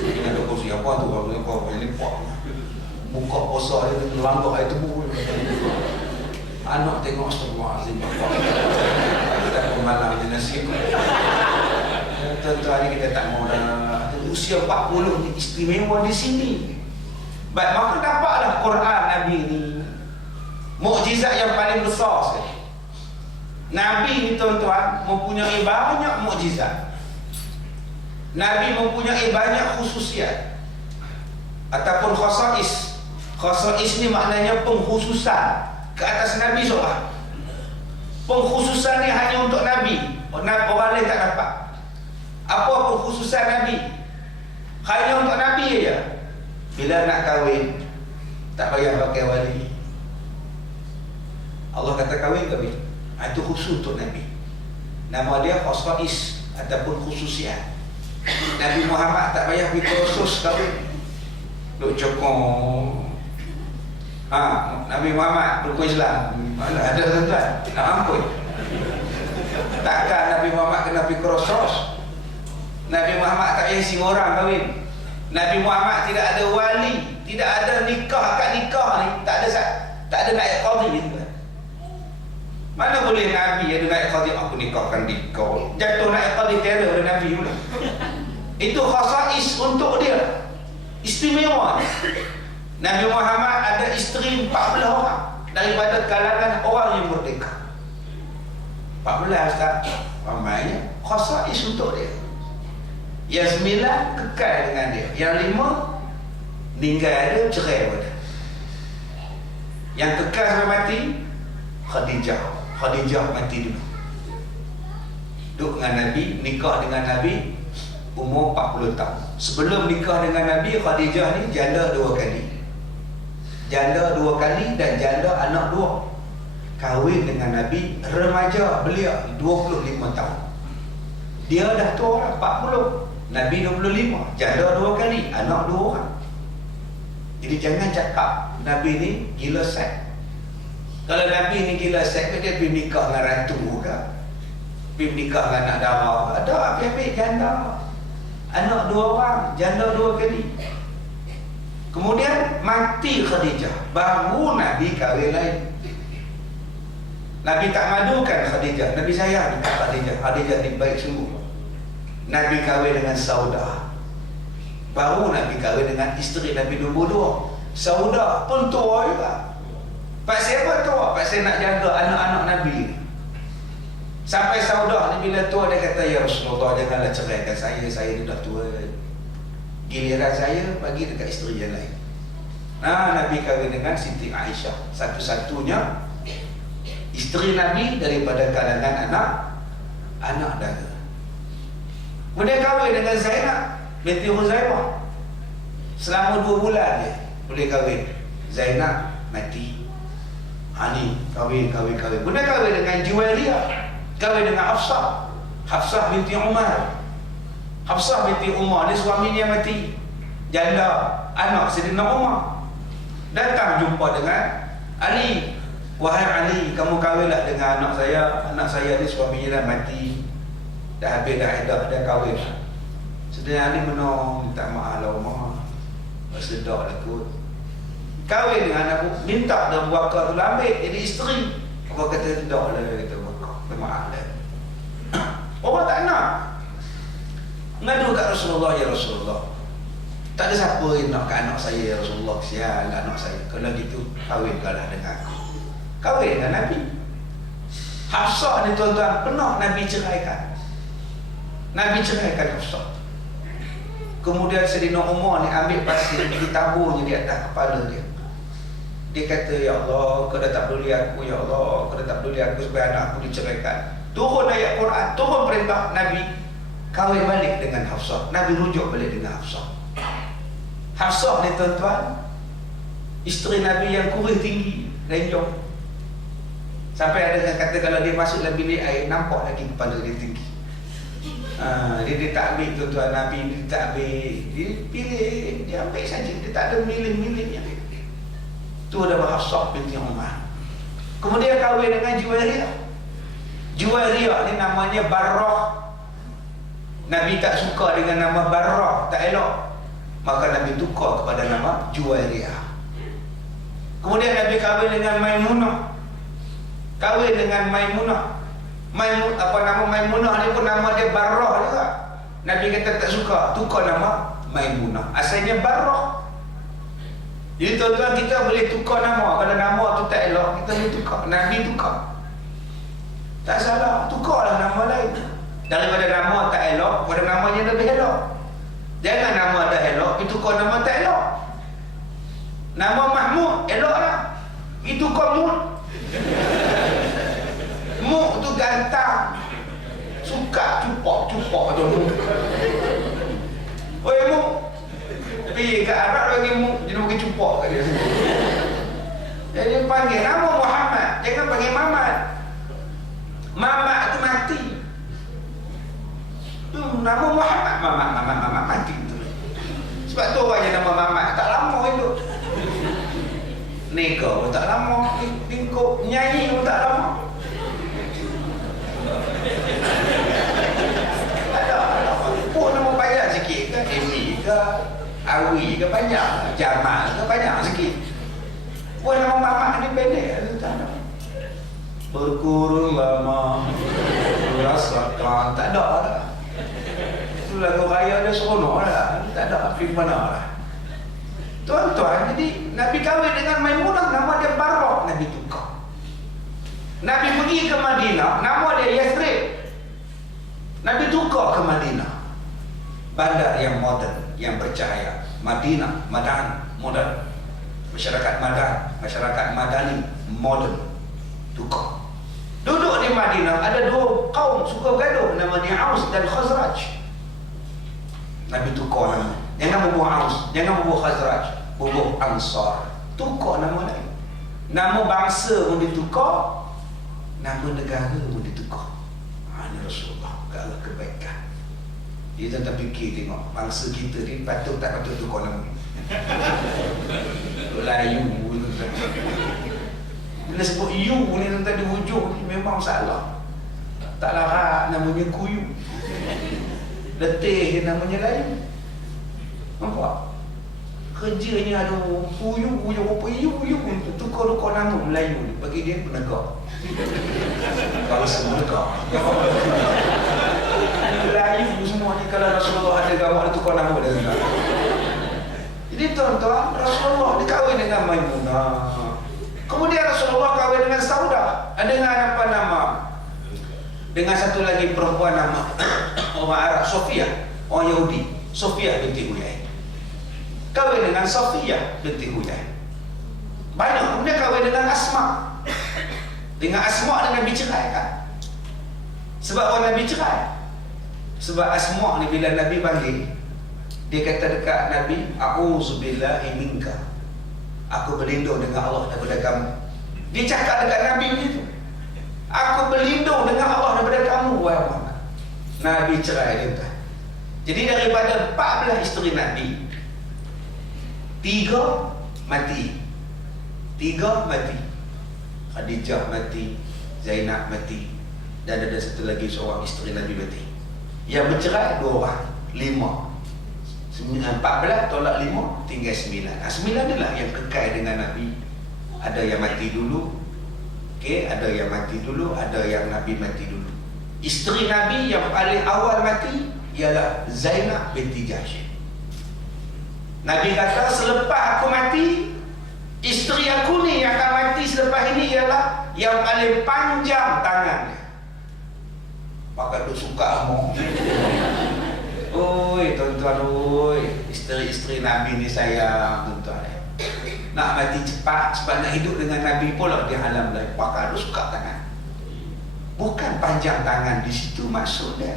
Ini ada kursi apa tu, apa ni poknya. Buka puasa dia melanggar air tebu. Anak tengok astagfirullahalazim. Kita kemalang dia nasi. Tentu hari kita tak mau dah. Usia 40 ni istimewa di sini. Baik, maka dapatlah Quran Nabi ni mukjizat yang paling besar sekali. Nabi ni tuan-tuan mempunyai banyak mukjizat. Nabi mempunyai banyak khususiat ataupun khasais. Khasais ni maknanya pengkhususan ke atas Nabi seorang. Pengkhususan ni hanya untuk Nabi. Orang lain tak dapat. Apa pengkhususan Nabi? Hanya untuk Nabi saja. Bila nak kahwin, tak payah pakai wali. Allah kata kahwin. Itu khusus untuk Nabi. Nama dia khasais ataupun khususiat. Nabi Muhammad tak payah pergi kursus kahwin. Duk cokong. Nabi Muhammad rukun Islam. Ada tuan-tuan, nak ampun. Takkan Nabi Muhammad kena pergi kursus. Nabi Muhammad tak payah isi orang kahwin. Nabi Muhammad tidak ada wali, tidak ada nikah. Akad nikah ni tak ada naik qadhi. Mana boleh Nabi ada naik qadhi, aku nikahkan dikau. Jatuh naik qadhi terror oleh Nabi pula. Itu khasais untuk dia. Istimewa. Nabi Muhammad ada isteri 14 orang daripada kalangan orang yang merdeka. 14 tak ramainya, khasais untuk dia. Yang 9 kekal dengan dia. Yang 5 meninggal dia, cerai pada. Yang kekal sampai mati Khadijah mati dulu. Duduk dengan Nabi, nikah dengan Nabi umur 40 tahun. Sebelum nikah dengan Nabi, Khadijah ni janda 2 kali. Janda 2 kali dan janda anak 2. Kahwin dengan Nabi remaja belia 25 tahun. Dia dah tua 40, Nabi 25, janda 2 kali, anak 2 orang. Jadi jangan cakap Nabi ni gila seks. Kalau Nabi ni gila seks, dia pergi nikah dengan ratu ke? Pergi nikah dengan anak darah. Ada apa-apa janda. Anak 2 orang, janda 2 kali. Kemudian mati Khadijah, baru Nabi kahwin lain. Nabi tak madukan Khadijah, Nabi sayang Khadijah. Khadijah ni baik sungguh. Nabi kahwin dengan Saudah, baru Nabi kahwin dengan isteri Nabi nombor 2. Saudah pun tua juga. Pak siapa tua? Pak saya nak jaga anak-anak Nabi. Sampai Saudah ni bila tua dia kata, ya Rasulullah, janganlah ceraikan saya ni dah tua. Giliran saya bagi dekat isteri yang lain. Nabi kahwin dengan Siti Aisyah, satu-satunya isteri Nabi daripada kalangan anak dara. Kemudian kahwin dengan Zainab binti Huzaimah. Selama 2 bulan dia boleh kahwin. Zainab mati. Ni kahwin. Kemudian kahwin dengan Juwairiyah, kahwin dengan Hafsah binti Umar. Hafsah binti Umar ni suaminya mati, janda, anak Sayyidina Umar. Datang jumpa dengan Ali. Wahai Ali, kamu kahwinlah dengan anak saya ni suaminya dah mati, dah habis dah iddah, dah kahwin. Sedang Ali menang, minta maaf lah Umar, sedar lah kot. Kahwin dengan anak, minta dah Bakar tu lah ambil jadi isteri. Orang kata tidak lah, kata Bakar, maaf lah. Orang tak nak. Ngadu kat Rasulullah, ya Rasulullah, tak ada siapa yang nak ke anak saya ya Rasulullah, kesian anak saya. Kalau gitu kahwinkanlah dengan aku. Kahwin dengan Nabi. Hafsah ni tuan-tuan, pernah Nabi ceraikan. Nabi ceraikan Hafsah. Kemudian Sayyidina Umar ni ambil pasir, ditaburnya di atas kepala dia. Dia kata, ya Allah, kau dah tak peduli aku, ya Allah, kau dah tak peduli aku supaya anak aku diceraikan. Turun ayat Quran, turun perintah Nabi, kahwin balik dengan Hafsah. Nabi rujuk balik dengan Hafsah. Hafsah ni tuan-tuan, isteri Nabi yang kurus tinggi, renjong. Sampai ada yang kata kalau dia masuk dalam bilik air, nampak lagi kepala dia tinggi. Dia tak ambil tuan-tuan, Nabi dia tak ambil, dia pilih, dia ambil saja, dia tak ada milih-milihnya. Itu adalah Hafsah binti Umar. Kemudian kahwin dengan Juwairiyah. Juwairiyah ni namanya Barrah. Nabi tak suka dengan nama Barrah, tak elok, maka Nabi tukar kepada nama Juwairiyah. Kemudian Nabi kahwin dengan Maimunah. Kahwin dengan Maimunah. Nama Maimunah ni pun nama dia Barrah juga. Nabi kata tak suka, tukar nama Maimunah. Asalnya Barrah. Jadi tuan-tuan, kita boleh tukar nama. Kalau nama tu tak elok, kita boleh tukar. Nabi tukar, tak salah, tukarlah nama lain. Daripada nama tak elok pada nama yang lebih elok. Jangan nama dah elok, itu tukar nama tak elok. Nama Mahmud elok lah, itu tukar Mud. Mud tu gantang, suka cupak tu. Oi Mud, tapi kat Arab bagi Mud, dia bagi cupak kat dia. Jadi panggil nama Muhammad, jangan panggil Mamat. Mamat tu mati. Nama Muhammad, Mamat mati tu. Sebab tu orang yang nama Mamat tak lama hidup. Neka pun tak lama, Bingkok nyanyi pun tak lama. Ada pun nama banyak sikit ke, Amy ke, Awi ke banyak, Jamal ke banyak sikit. Pun nama Mamat ni pendek, tak ada. Berkurung lama rasakan, tak ada lah. Itu lagu raya dia seronok lah, tak ada pergi mana lah. Tuan-tuan, jadi Nabi kahwin dengan Maimunah, nama dia Barrah, Nabi tukar. Nabi pergi ke Madinah, nama dia Yathrib. Nabi tukar ke Madinah, bandar yang moden, yang bercahaya. Madinah, Madan, moden. Masyarakat Madan, masyarakat Madani, moden. Tukar. Duduk di Madinah, ada dua kaum suka bergaduh, nama dia Aus dan Khazraj. Nabi tukar nama. Jangan bubuh Aus, jangan bubuh Khazraj, bubuh Ansar. Tukar nama lain. Nama bangsa pun ditukar, nama negara pun ditukar. Ini Rasulullah, kalau kebaikan. Dia tak fikir tengok bangsa kita ni patut tak patut tukar nama. Layu. Bila sebut you ni tentang di hujung ni memang salah. Tak larat namanya kuyu, letih namanya lain. Nampak? Kerjanya ada kuyu apa you tukar-tukar nama Melayu ni. Bagi dia penegak, bangsa penegak. Melayu semua ni, kalau Rasulullah ada gambar dia tukar nama dia. Jadi tuan-tuan, Rasulullah dia kahwin dengan Maimunah. Kemudian Rasulullah kahwin dengan Saudah, dengan apa nama? Dengan satu lagi perempuan nama orang Arab, Sofia, orang Yahudi, Sofia binti Huyai. Kahwin dengan Sofia binti Huyai. Banyak. Kemudian kahwin dengan Asma. Dengan Asma Nabi cerai kan? Sebab apa Nabi cerai? Sebab Asma ni bila Nabi panggil, dia kata dekat Nabi, a'udzubillahi minka, aku berlindung dengan Allah daripada kamu. Dia cakap dekat Nabi begitu. Aku berlindung dengan Allah daripada kamu, wahai Muhammad. Nabi cerai dia tuan. Jadi daripada 14 isteri Nabi, 3 mati. 3 mati. Khadijah mati, Zainab mati, dan ada satu lagi seorang isteri Nabi mati. Yang bercerai 2 orang, 5. 14 tolak 5, tinggal 9. 9 adalah yang kekal dengan Nabi. Ada yang mati dulu, ada yang mati dulu, ada yang Nabi mati dulu. Isteri Nabi yang paling awal mati ialah Zainab binti Jahsy. Nabi kata, selepas aku mati, isteri aku ni yang akan mati selepas ini ialah yang paling panjang tangannya. Maka tu suka among. Oi tuan-tuan, oi, isteri-isteri Nabi ni sayang tuan-tuan. Nak mati cepat, sebab nak hidup dengan Nabi pula di alam lain. Maka tu suka tangan. Bukan panjang tangan di situ maksud dia.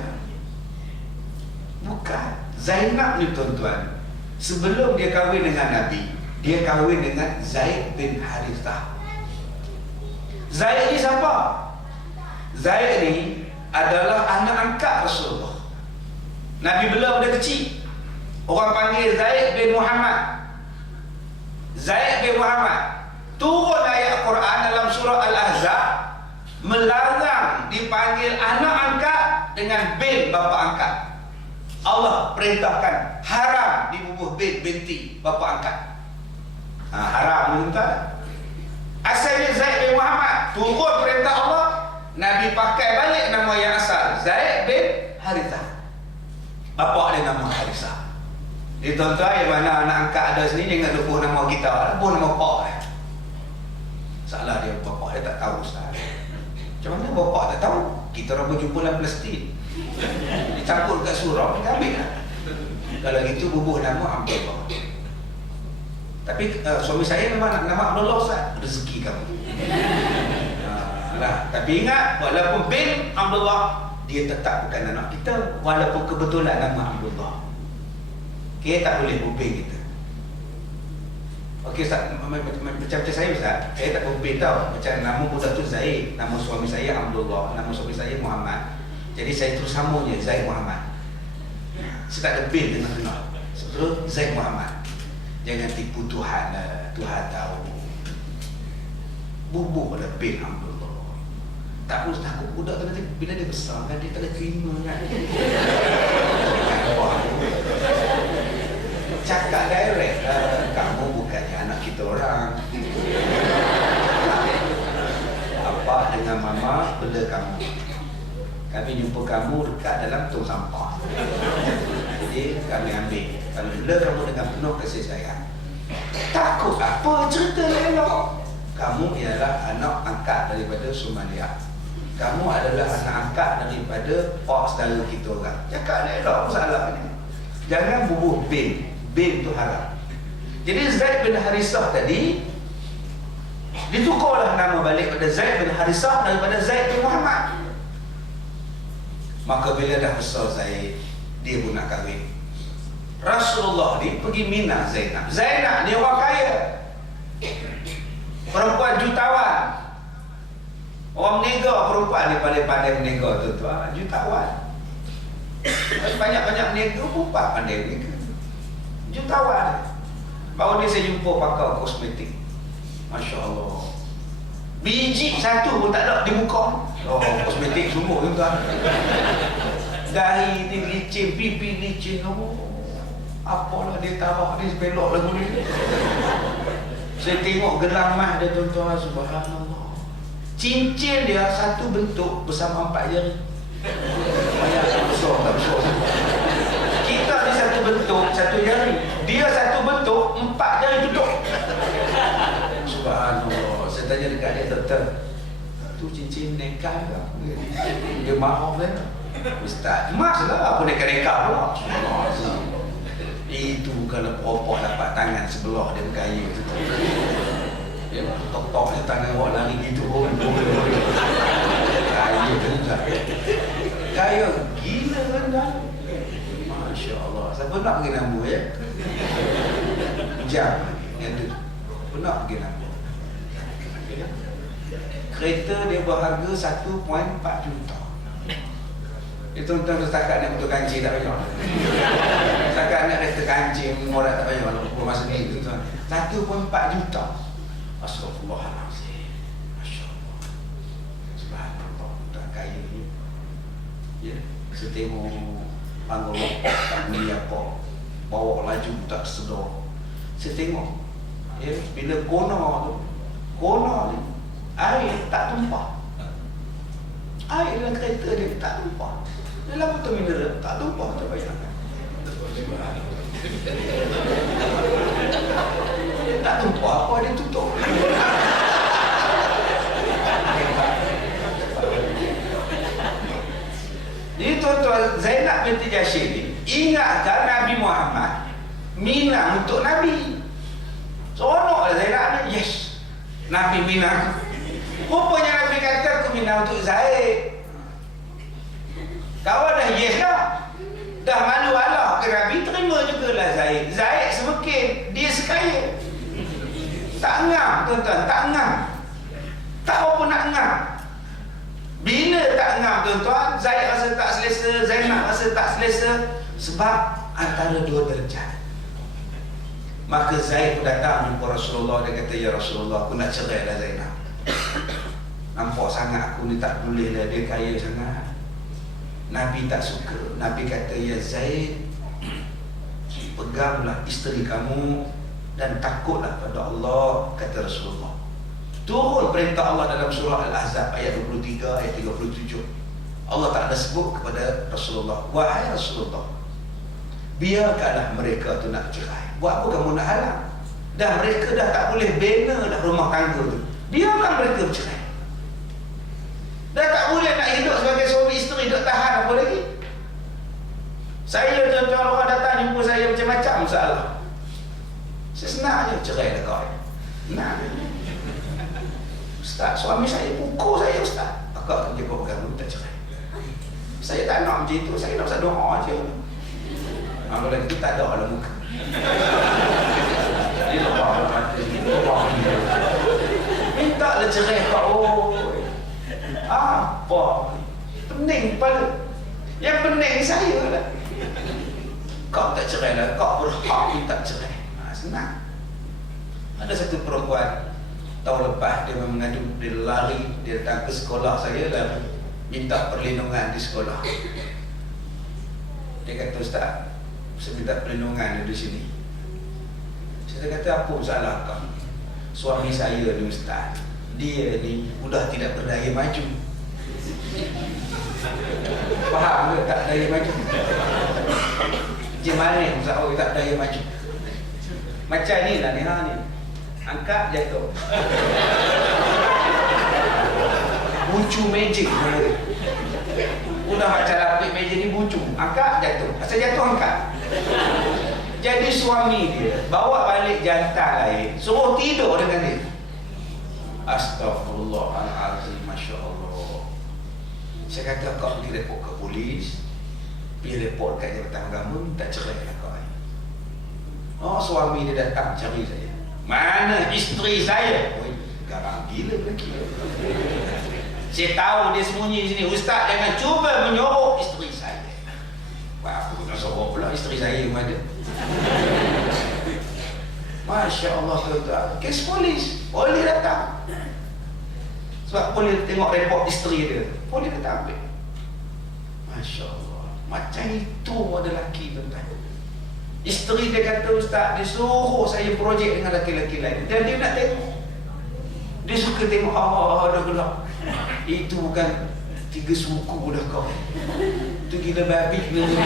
Bukan. Zainab ni tuan-tuan, sebelum dia kahwin dengan Nabi, dia kahwin dengan Zaid bin Harithah. Zaid ni siapa? Zaid ni adalah anak angkat Rasulullah. Nabi bela pada kecil. Orang panggil Zaid bin Muhammad. Zaid bin Muhammad. Turun ayat Quran dalam surah Al-Ahzab melarang dipanggil anak angkat dengan bin bapa angkat. Allah perintahkan haram dibubuh bin binti bapa angkat. Haram tuan-tuan. Asalnya Zaid bin Muhammad, turun perintah Allah, Nabi pakai balik nama yang asal, Zaid bin Harithah. Bapak dia nama Harithah. Jadi tuan-tuan, yang mana anak angkat ada sini, jangan lupa nama kita, lupa nama pak dia. Salah dia, bapak dia tak tahu Ustaz. Macam mana bapak tak tahu? Kita orang berjumpa dalam plastik, dicampur kat surau, kita ambil lah. Kalau gitu bubuh nama Abdullah. Tapi suami saya memang nama Abdullah Ustaz. Rezeki kamu. Tapi ingat, walaupun bin Abdullah, dia tetap bukan anak kita, walaupun kebetulan nama Abdullah. Okay, tak boleh ubin kita. Okey Ustaz, macam saya Ustaz, saya tak ubin tau. Macam nama budak tu Zaid, nama suami saya Abdullah, nama suami saya Muhammad. Jadi saya terus sama je, Zaid Muhammad. Saya tak ada bin tengah-tengah. Terus Zaid Muhammad. Jangan tipu Tuhan lah, Tuhan tahu. Bubuh lah bin Abdullah. Tak usah takut budak tu nanti bila dia besar kan dia tak ada terima kan. Cakap direct, kamu bukannya anak kita orang. Apa dengan mama bela kamu. Kami jumpa kamu dekat dalam tong sampah. Jadi kami ambil. Kalau bela kamu dengan penuh kasih sayang. Takut apa cerita elok? Kamu ialah anak angkat daripada Somalia. Kamu adalah anak angkat daripada pak saudara kita orang. Cakap elok, apa salahnya? Jangan bubuh bin. Bin tu haram. Jadi Zaid bin Harithah tadi ditukarlah nama balik pada Zaid bin Harithah daripada Zaid bin Muhammad. Maka bila dah besar Zaid, dia pun nak kahwin. Rasulullah ni pergi Mina Zainab. Zainab ni orang kaya, perempuan jutawan. Orang menega, perempuan ni pandai-pandai menega tu, jutawan. Banyak-banyak menega, perempuan pandai menega, jutawan. Baru ni saya jumpa pakar kosmetik, Masya Allah, biji satu pun tak ada di muka. Oh, kosmetik semua tuan. Dahi ni licin, pipi licin. Oh, apalah dia taruh ni sebelok lagu ni. Saya tengok gelang mah dia tuan-tuan, subhanallah. Cincin dia satu bentuk bersama 4 jari. Banyak tak besar, tak besar. Kita ni satu bentuk, 1 jari. Dia satu bentuk, 4 jari tutup. Subhanallah. Saya tanya dekat dia, doktor, tu cincin nekah ke? Dia maaf kan? Ustaz, emas lah, apa nekah-nekah pula. Itu kalau perempuan dapat tangan sebelah dia bergaya tu. Dia tok-tok je tangan awak lari gitu. Kaya juga. Kaya gila kan? Masya Allah. Siapa nak pergi nama ya? Jam lagi. Yang tu. Nak pergi nama. Kereta dia berharga 1.4 juta. Tuan-tuan setakat nak betul kancing tak payah. Setakat nak kereta kancing orang tak payah kalau masa ni tuan-tuan. 1.4 juta. Astagfirullahalazim. Masya-Allah. Subhanallah, tak kaya ni. Ya, saya tengok panggung tak beli apa. Bawa laju tak sedar. Saya tengok. Ya, bila kona ni air tak tumpah. Air dalam kereta dia tak tumpah. Dalam botol mineral tak tumpah, tak payah. Tak tumpah apa dia tutup. Jadi tuan-tuan, Zainab binti Jahsy ni ingatkan Nabi Muhammad minang untuk Nabi. Seronoklah Zainab ni, yes, Nabi minang. Rupanya Nabi kata aku minang untuk Zaid. Kawan dah yes dah. Dah malu Allah ke Nabi, terima jugalah Zaid. Zaid semakin dia sekaya. Tak ngam tuan-tuan, tak ngam. Tak apa nak ngam. Bila tak ngam tuan-tuan, Zaid rasa tak selesa, Zainab rasa tak selesa. Sebab antara dua derajat. Maka Zaid pun datang jumpa Rasulullah. Dia kata, ya Rasulullah, aku nak cerai dah Zainab. Nampak sangat aku ni tak boleh lah, dia kaya sangat. Nabi tak suka. Nabi kata, ya Zaid, peganglah isteri kamu dan takutlah pada Allah, kata Rasulullah. Turun perintah Allah dalam surah Al-Ahzab ayat 23, ayat 37. Allah Ta'ala sebut kepada Rasulullah, wahai Rasulullah, biarkanlah mereka tu nak cerai. Buat apa kamu nak halang? Dah mereka dah tak boleh bina dah rumah tangga tu. Biarkan mereka bercerai. Dah tak boleh nak hidup sebagai suami isteri, duk tahan apa lagi? Saya tuan-tuan, orang datang jumpa saya macam-macam masalah. Saya senang je, cerai dah kau. Nah, Ustaz, suami saya pukul saya Ustaz. Akak kerja kau pegang tak cerai. Saya tak nak macam itu, saya nak pasal doa je. Kalau lagi tu tak ada dalam muka. Dia lepas mati. Minta lah cerai kau. Apa? Pening kepala. Yang pening saya lah. Kau tak cerai lah, kau berhak minta cerai. Senang. Ada satu perempuan tahun lepas dia mengadu, dia lari, dia datang ke sekolah saya dan minta perlindungan di sekolah. Dia kata, Ustaz, saya minta perlindungan di sini. Saya kata, apa masalah kau? Suami saya ni Ustaz, dia ni sudah tidak berdaya maju. Faham ke tak daya maju? Macam mana Ustaz orang tak daya maju? Macam ni lah ni, angkat jatuh. Bucu magic. Udah macam lapik meja ni bucu, angkat jatuh. Asal jatuh angkat. Jadi suami dia bawa balik jantan lain, suruh tidur dengan dia. Astaghfirullahalazim, Masya Allah. Saya kata kau pergi report ke polis, pergi report kat Jabatan Agama, minta cerai lah kau. Oh, suami dia datang cari saya. Mana isteri saya? Oh, garang gila lagi. Saya tahu dia sembunyi sini. Ustaz, jangan cuba menyorok isteri saya. Wah, aku nak sorok pula isteri saya yang ada. Masya Allah, tuan-tuan. Kes polis, polis datang. Sebab polis tengok report isteri dia, polis datang ambil. Masya Allah, macam itu ada lelaki, tuan-tuan. Isteri dia kata, Ustaz, dia suruh saya projek dengan lelaki-lelaki lain dan dia nak tengok. Dia suka tengok, dah gelap. Itu bukan 3 suku dah kau. Itu gila babi gila.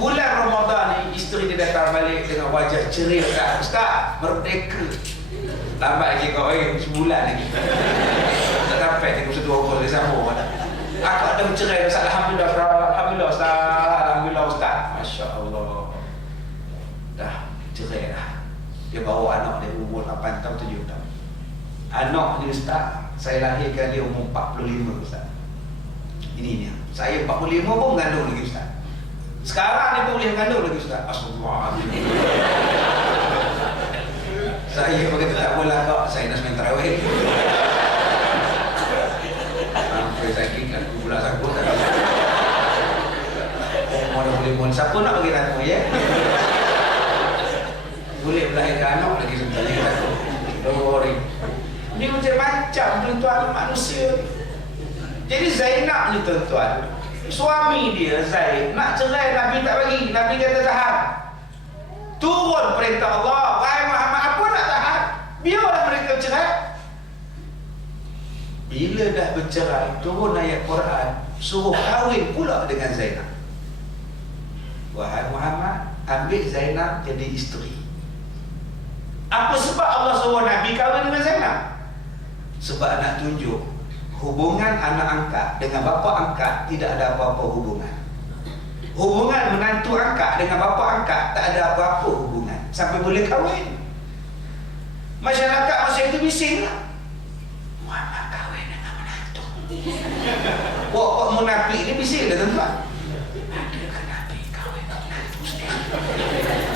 Bulan Ramadan ni isteri dia datang balik dengan wajah ceria. Ustaz, merdeka. Lambat lagi kau, sebulan lagi. Tak dapat tengok satu orang dia sambung. Aku ada bercerai Ustaz. Alhamdulillah Ustaz. Alhamdulillah Ustaz. Alhamdulillah Ustaz. Masya Allah. Dah cerai dah. Dia bawa anak dia umur 8 tahun 7 tahun. Anak ni Ustaz, saya lahirkan dia umur 45 Ustaz. Ini dia. Saya 45 pun mengandung lagi Ustaz. Sekarang dia pun boleh mengandung lagi Ustaz. Astagfirullahaladzim. Saya begitu tak boleh kok, saya nak sembang tarawih. Sampai sakit aku pula sangkut. Mana boleh pun siapa nak bagi aku ya? Boleh melahirkan anak lagi sebentar lagi aku. Don't worry. Ini macam-macam tuan-tuan manusia. Jadi Zainab ni tuan-tuan, suami dia Zaid nak cerai, Nabi tak bagi. Nabi kata tahan. Turun perintah Allah, wahai Muhammad, apa nak tahan? Biarlah mereka cerai. Bila dah bercerai, turun ayat Quran, suruh kahwin pula dengan Zainab. Wahai Muhammad, ambil Zainab jadi isteri. Apa sebab Allah suruh Nabi kahwin dengan Zainab? Sebab nak tunjuk hubungan anak angkat dengan bapa angkat tidak ada apa-apa hubungan. Hubungan menantu angkat dengan bapa angkat tak ada apa-apa hubungan sampai boleh kahwin. Masyarakat masa itu bising lah, Muhammad kahwin dengan menantu. Wak munafik ni bising dah tuan-tuan. Adakah Nabi kahwin dengan menantu sendiri?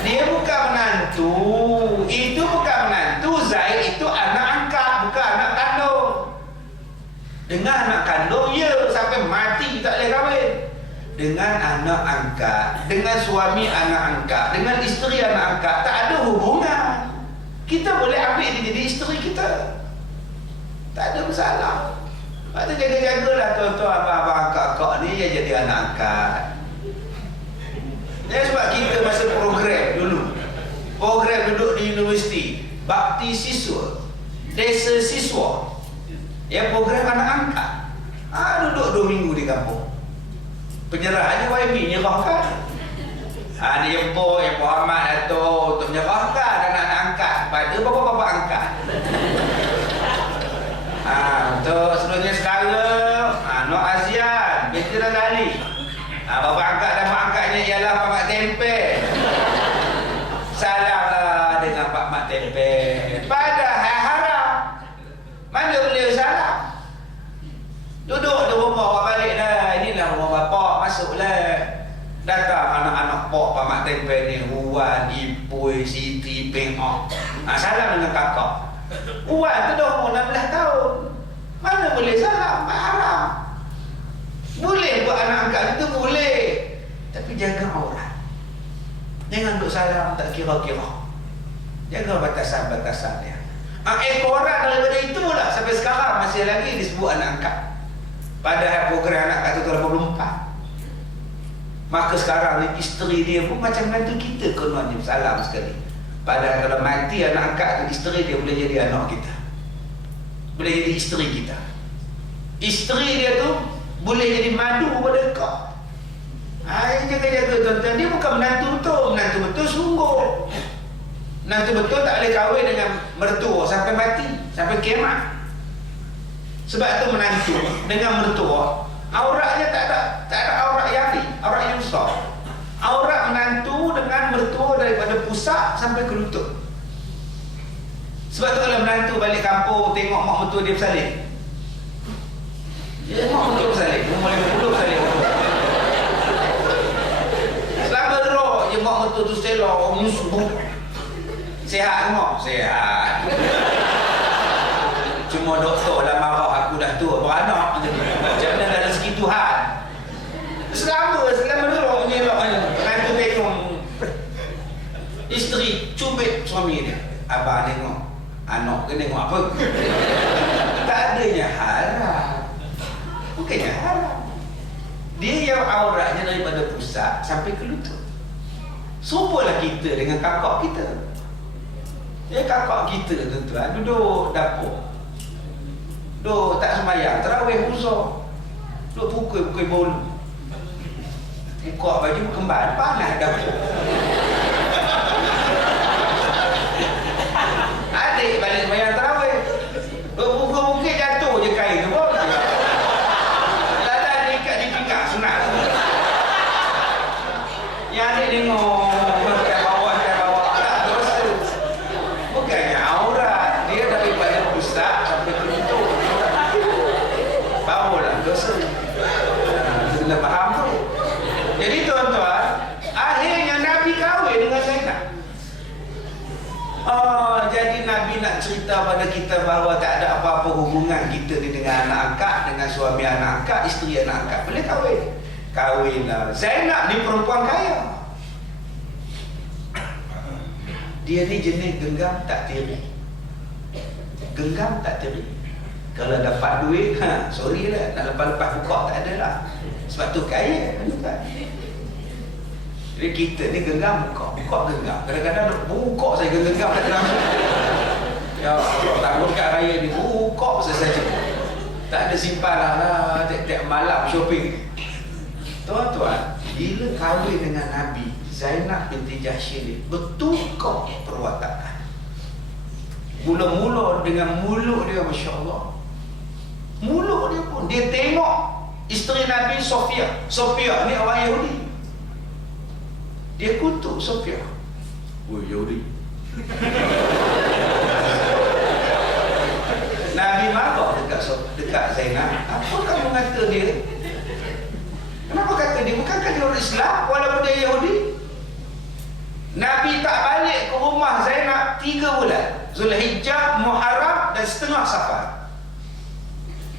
Dia bukan menantu. Itu bukan menantu. Zaid itu anak angkat, bukan anak kandung. Dengan anak kandung, ya, sampai mati tak boleh kahwin. Dengan anak angkat, dengan suami anak angkat, dengan isteri anak angkat, tak ada hubungan. Kita boleh ambil dia jadi isteri kita, tak ada masalah. Lepas tu jaga-jagalah tuan-tuan, abang-abang akak-akak ni yang jadi anak angkat. Sebab kita masa program dulu, program duduk di universiti, bakti siswa, desa siswa, ya, program anak angkat. Duduk 2 minggu di kampung. Penyerahannya YB nyerahkan. Dia jemput yang Muhammad Dato' untuk menyerahkan anak-anak angkat pada bapa-bapa angkat. Untuk seluruhnya saudara, Nur Azian binti Razali. Bapa angkat dan mak angkatnya ialah Pak Mak Tempe. Salahlah dengan Pak Mak Tempe. Padahal haram. Mana boleh salah? Duduk di rumah, awak balik dah. Inilah rumah bapak, masuklah. Datang anak-anak pok Pak Mak Tempe ni, Wan, Ipui, Siti, Pengok. Salam dengan kakak. Wan tu dah umur 16 tahun. Mana boleh salam? Haram. Boleh buat anak angkat itu, boleh. Tapi jaga aurat. Jangan duk salam tak kira-kira. Jaga batasan-batasan dia. Ekoran daripada itulah sampai sekarang masih lagi disebut anak angkat. Padahal program anak angkat itu 84. Maka sekarang ni isteri dia pun macam menantu kita kononnya, salam sekali. Padahal kalau mati anak angkat tu, isteri dia boleh jadi anak kita, boleh jadi isteri kita. Isteri dia tu boleh jadi madu pada kau. Jaga-jaga tuan-tuan. Dia bukan menantu betul. Menantu betul sungguh. Menantu betul tak boleh kahwin dengan mertua sampai mati, sampai kiamat. Sebab tu menantu dengan mertua, auratnya tak ada aurat yang ni, aurat yang besar. Aurat menantu dengan mertua daripada pusat sampai ke lutut. Sebab tu kalau menantu balik kampung tengok mak mertua dia bersalin, mak mertua bersalin, umur 50 bersalin. Selama dulu je mak mertua tu selok musuh. Sihat semua? Sihat. Cuma doktor lah marah aku dah tua beranak. Macam mana dah rezeki Tuhan. Selama dulu menantu tengok isteri cubit suami dia. Abang tengok anak ke tengok apa? Tak adanya haram. Bukannya haram. Dia yang auratnya daripada pusat sampai ke lutut. Serupalah kita dengan kakak kita. Kakak kita tuan-tuan duduk dapur, duduk tak sembahyang, tarawih uzur, duduk pukul-pukul bolu, buka baju kembar, panas dapur. Adik balik sembahyang tarawih, duduk pukul-pukul jatuh je kain tu pun. Lada diikat di pinggang sunat. Yang adik tengok faham tu. Jadi tuan-tuan, akhirnya Nabi nak cerita pada kita bahawa tak ada apa-apa hubungan kita ni dengan anak angkat, dengan suami anak angkat, isteri anak angkat, boleh kahwin. Kahwinlah. Zainab ni perempuan kaya. Dia ni jenis genggam tak tiri. Genggam tak tiri. Kalau dapat duit, sorry lah, nak lepas-lepas buka tak ada lah. Sebab tu kaya. Jadi kita ni genggam buka genggam. Kadang-kadang buka saya genggam tak kenal. Ya Allah, takut kat raya ni buka saja. Tak ada simpanan lah, tiap-tiap malam shopping. Tuan-tuan, bila kahwin dengan Nabi, Zainab binti Jahsy ni bertukar perwatakan. Mula-mula dengan mulut dia, Masya Allah. Mulut dia pun, dia tengok isteri Nabi Sofia. Sofia ni orang Yahudi. Dia kutuk Sofia. Oh, Yahudi. Nabi marah dekat Zainab. Apa kamu kata dia? Kenapa kata dia? Bukankah dia orang Islam walaupun dia Yahudi? Nabi tak balik ke rumah Zainab 3 bulan. Zulhijjah, Muharram dan setengah Safar.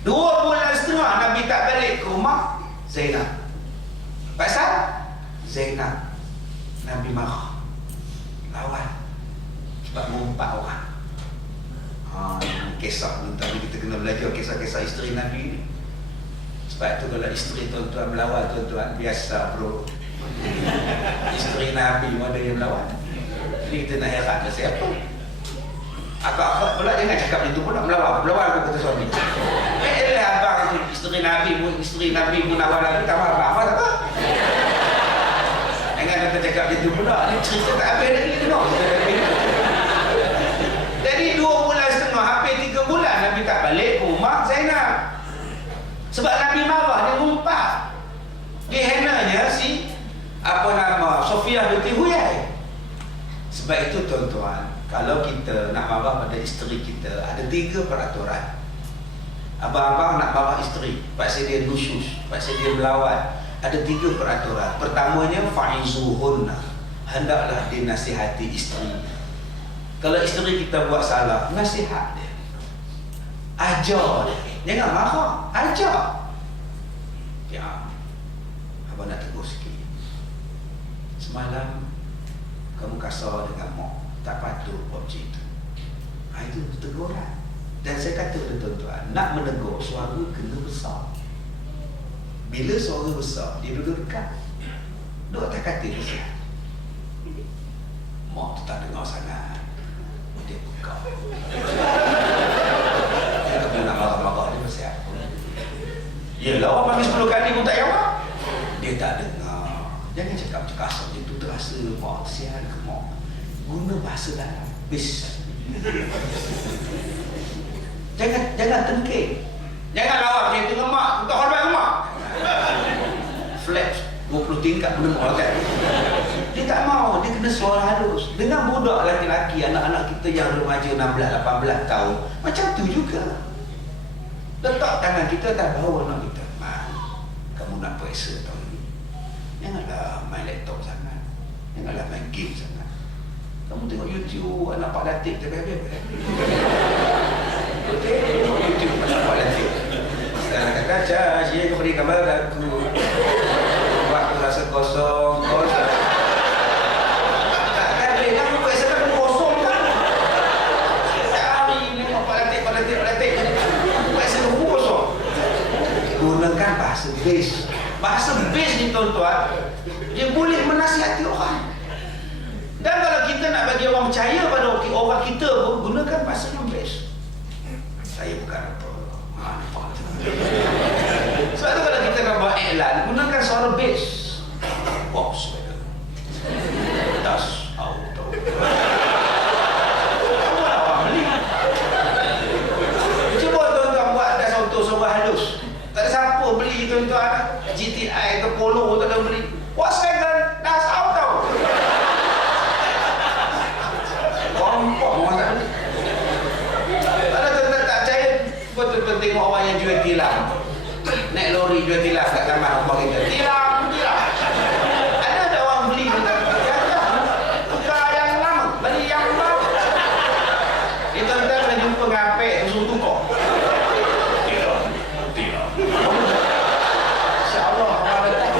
2 bulan setengah Nabi tak balik ke rumah Zainab. Pasal Zainab, Nabi marah, lawan, sebab mengumpat orang. Kisah ni, tapi kita kena belajar kisah-kisah isteri Nabi ni. Sebab tu kalau isteri tuan-tuan melawan, tuan-tuan biasa bro. Isteri Nabi ada yang melawan. Ini kita nak heran ke siapa? Akak-akak pula jangan cakap itu pula, melawan aku kata suami. Abang tu isteri Nabi pun lawan Nabi, tak marah apa? Jangan kata cakap itu pula, ni cerita tak habis lagi tengok. Jadi 2 bulan setengah, hampir 3 bulan Nabi tak balik ke rumah Zainab. Sebab Nabi marah, dia ngumpat. Dia henanya si Sofia binti Huyai. Sebab itu tuan-tuan, kalau kita nak marah pada isteri kita, ada 3 peraturan. Abang-abang nak marah isteri, paksa dia nusyus, paksa dia melawan, ada 3 peraturan. Pertamanya, fa'izuhunna, hendaklah dinasihati isteri. Kalau isteri kita buat salah, nasihat dia, ajar dia, jangan marah, ajar. Ya, abang nak tegur sikit. Semalam kamu kasar dengan mak, tak patut buat macam itu. Itu teguran. Dan saya kata kepada tuan-tuan, nak menegur, suara kena besar. Bila suara besar, dia duduk dekat, duduk atas katil dia. Mak tu tak dengar sangat, dia buka. Dia tak nak marah-marah, dia masih apa. Yelah, orang panggil 10 kali pun tak jawab. Dia tak dengar. Jangan cakap macam kasar macam tu, terasa mak sial ke mak. Guna bahasa dalam, bis. Jangan tengking. Jangan lawan macam itu dengan mak, tak hormat dengan mak. Flat 20 tingkat menengok kan. Dia tak mau, dia kena suara halus. Dengan budak lelaki-lelaki, anak-anak kita yang remaja 16-18 tahun, macam tu juga. Letak tangan kita atas bawah anak kita. Kamu nak periksa tahun ni, janganlah main laptop sangat, janganlah main game sangat. Kamu tengok YouTube, anak Pak Latif terbaik-baik. Tengok YouTube anak Pak Latif. Sekarang kata, Cik, kau beri gambar aku. Waktu rasa kosong. Takkan boleh lah, aku periksa kan kosong kan. Cari tengok Pak Latif. Aku periksa kan kosong. Gunakan bahasa base. Bahasa base ni tuan-tuan, dia boleh menasihati orang. Dan kalau kita nak bagi orang percaya pada orang kita pun, gunakan bahasa yang best. Saya bukan apa. Sebab tu kalau kita nak buat iklan, gunakan suara bass. Box Das auto. Kamu nak orang beli. Cuba tuan-tuan buat das auto suara halus. Tak ada siapa beli tuan-tuan. GTI ke Polo tak ada beli. Volkswagen das auto. Kompok orang tak beli. Kalau tuan-tuan tak percaya, betul-betul tengok orang yang jual tilam. Naik lori jual tilam kat taman rumah kita. Tilam. Ada orang beli tuan-tuan. Tukar yang lama, beli yang baru. Tuan-tuan pengapek suruh tukar. Tidak. InsyaAllah orang datang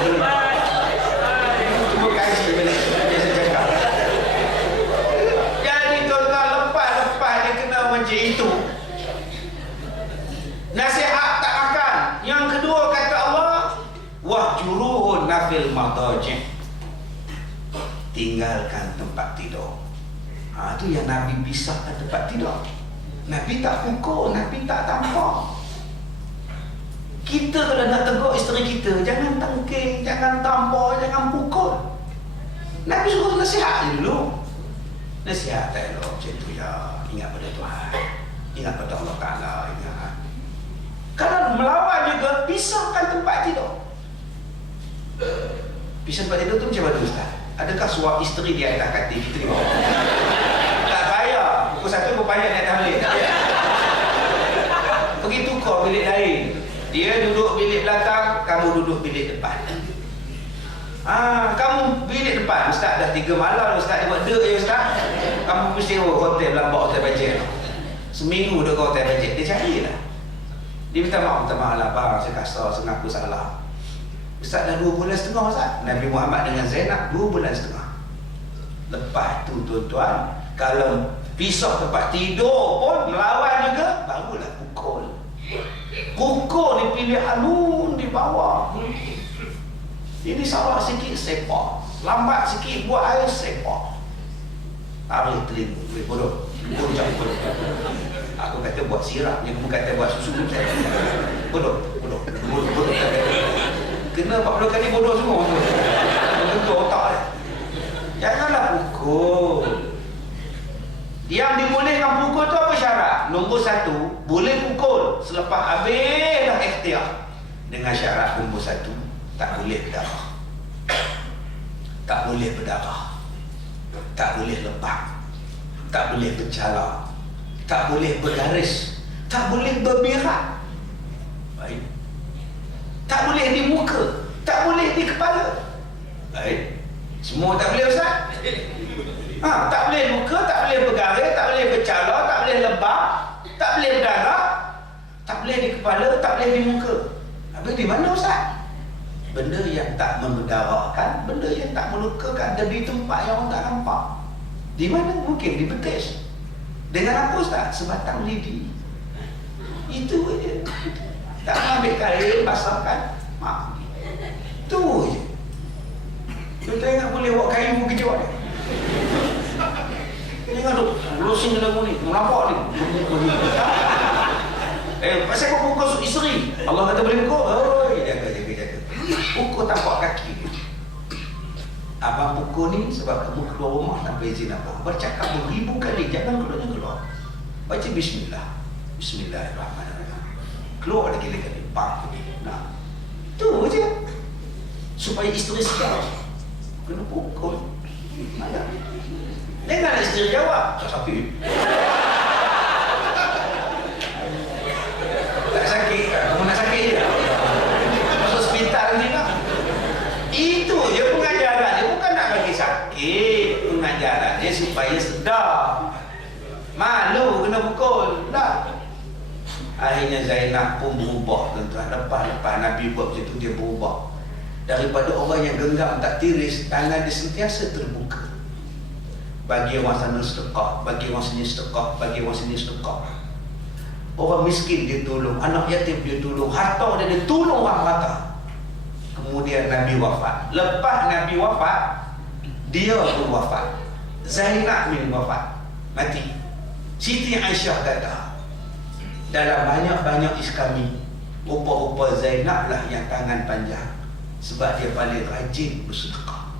cuma kaji dia cakap. Jadi tuan-tuan, lepas dia kena macam itu, nasihat tak makan. Yang kedua kata Allah, wahjuruhun nafil madaji', tinggalkan tempat tidur. Itu yang Nabi pisahkan tempat tidur. Nabi tak pukul, Nabi tak tampar. Kita kalau nak tegur isteri kita, jangan tangking, jangan tampar, jangan pukul. Nabi suruh nasihat je dulu. Nasihat tak elok macam tu ya. Ingat pada Tuhan, ingat pada Allah Ta'ala, ingat. Kalau melawan juga, pisahkan tempat tidur. Pisah tempat tidur tu macam mana Ustaz? Adakah suap isteri di atas katil, kita di bawah? Tak payah. Pukul 1 pukul payah di atas bilik. Tak payah. Pergi tukar bilik lain. Dia duduk bilik belakang, kamu duduk bilik depan. Kamu bilik depan. Ustaz dah 3 malam Ustaz dia buat dek je Ustaz. Kamu mesti hotel Lambak, hotel bajet. Seminggu duduk hotel bajet. Dia carilah. Dia minta maaf lah bang, saya kasar, saya ngaku salah. Ustaz dah 2 bulan setengah Ustaz. Nabi Muhammad dengan Zainab 2 bulan setengah. Lepas tu tuan-tuan, kalau pisah tempat tidur pun melawan juga, barulah pukul. Pukul ni pilih alun di bawah. Ini salah sikit sepak, lambat sikit buat air sepak. Tarik telinga, bodoh. Aku kata buat sirap, dia kamu kata buat susu. Bodoh. Kena 40 kali bodoh semua. Tentu otak dia. Janganlah pukul. Yang dibolehkan pukul tu apa syarat? Nombor 1, boleh pukul selepas habis dah ikhtiar. Dengan syarat nombor 1, tak boleh berdarah. Tak boleh berdarah. Tak boleh lebam. Tak boleh bercala. Tak boleh bergaris. Tak boleh berbirak. Baik. Tak boleh di muka. Tak boleh di kepala. Baik. Semua tak boleh Ustaz? Tak boleh muka, tak boleh bergaris, tak boleh bercala, tak boleh lebam, tak boleh berdarah, tak boleh di kepala, tak boleh di muka. Habis di mana Ustaz? Benda yang tak memberdarahkan, benda yang tak melukakan, ada di tempat yang orang tak nampak. Di mana? Mungkin di betis. Dengan apa Ustaz? Sebatang lidi. Itu je. Tak ambil kain, basahkan, mandi. Tu je. Kita ingat boleh buat kain pun kejut dia. Ini kan tu, losing lagu ni, nampak ni. Pasal kau pukul isteri, Allah kata boleh pukul. Oh, jaga. Pukul tapak kaki. Abang pukul ni sebab kamu keluar rumah tanpa izin abang. Bercakap beribu kali, jangan keluar. Baca bismillah. Bismillahirrahmanirrahim. Keluar lagi kali, bang. Nah, tu je. Supaya isteri sedar. Kena pukul. Ada. Jangan isteri jawab, saya sakit. Tak sakit, kamu nak sakit je. Masuk hospital ni lah. Itu je pengajaran dia, bukan nak bagi sakit. Pengajaran dia supaya sedar. Malu kena pukul. Tak. Akhirnya Zainab pun berubah tuan-tuan. Lepas Nabi buat macam tu, dia berubah. Daripada orang yang genggam tak tiris, tangan dia sentiasa terbuka. Bagi orang sana sedekah, bagi orang sini sedekah, bagi orang sini sedekah. Orang miskin dia tolong, anak yatim dia tolong, harta dia tolong orang rata. Kemudian Nabi wafat. Lepas Nabi wafat, dia pun wafat. Zainab bin wafat, mati. Siti Aisyah kata, dalam banyak-banyak iskami, rupa-rupa Zainab lah yang tangan panjang. Sebab dia paling rajin bersedekah.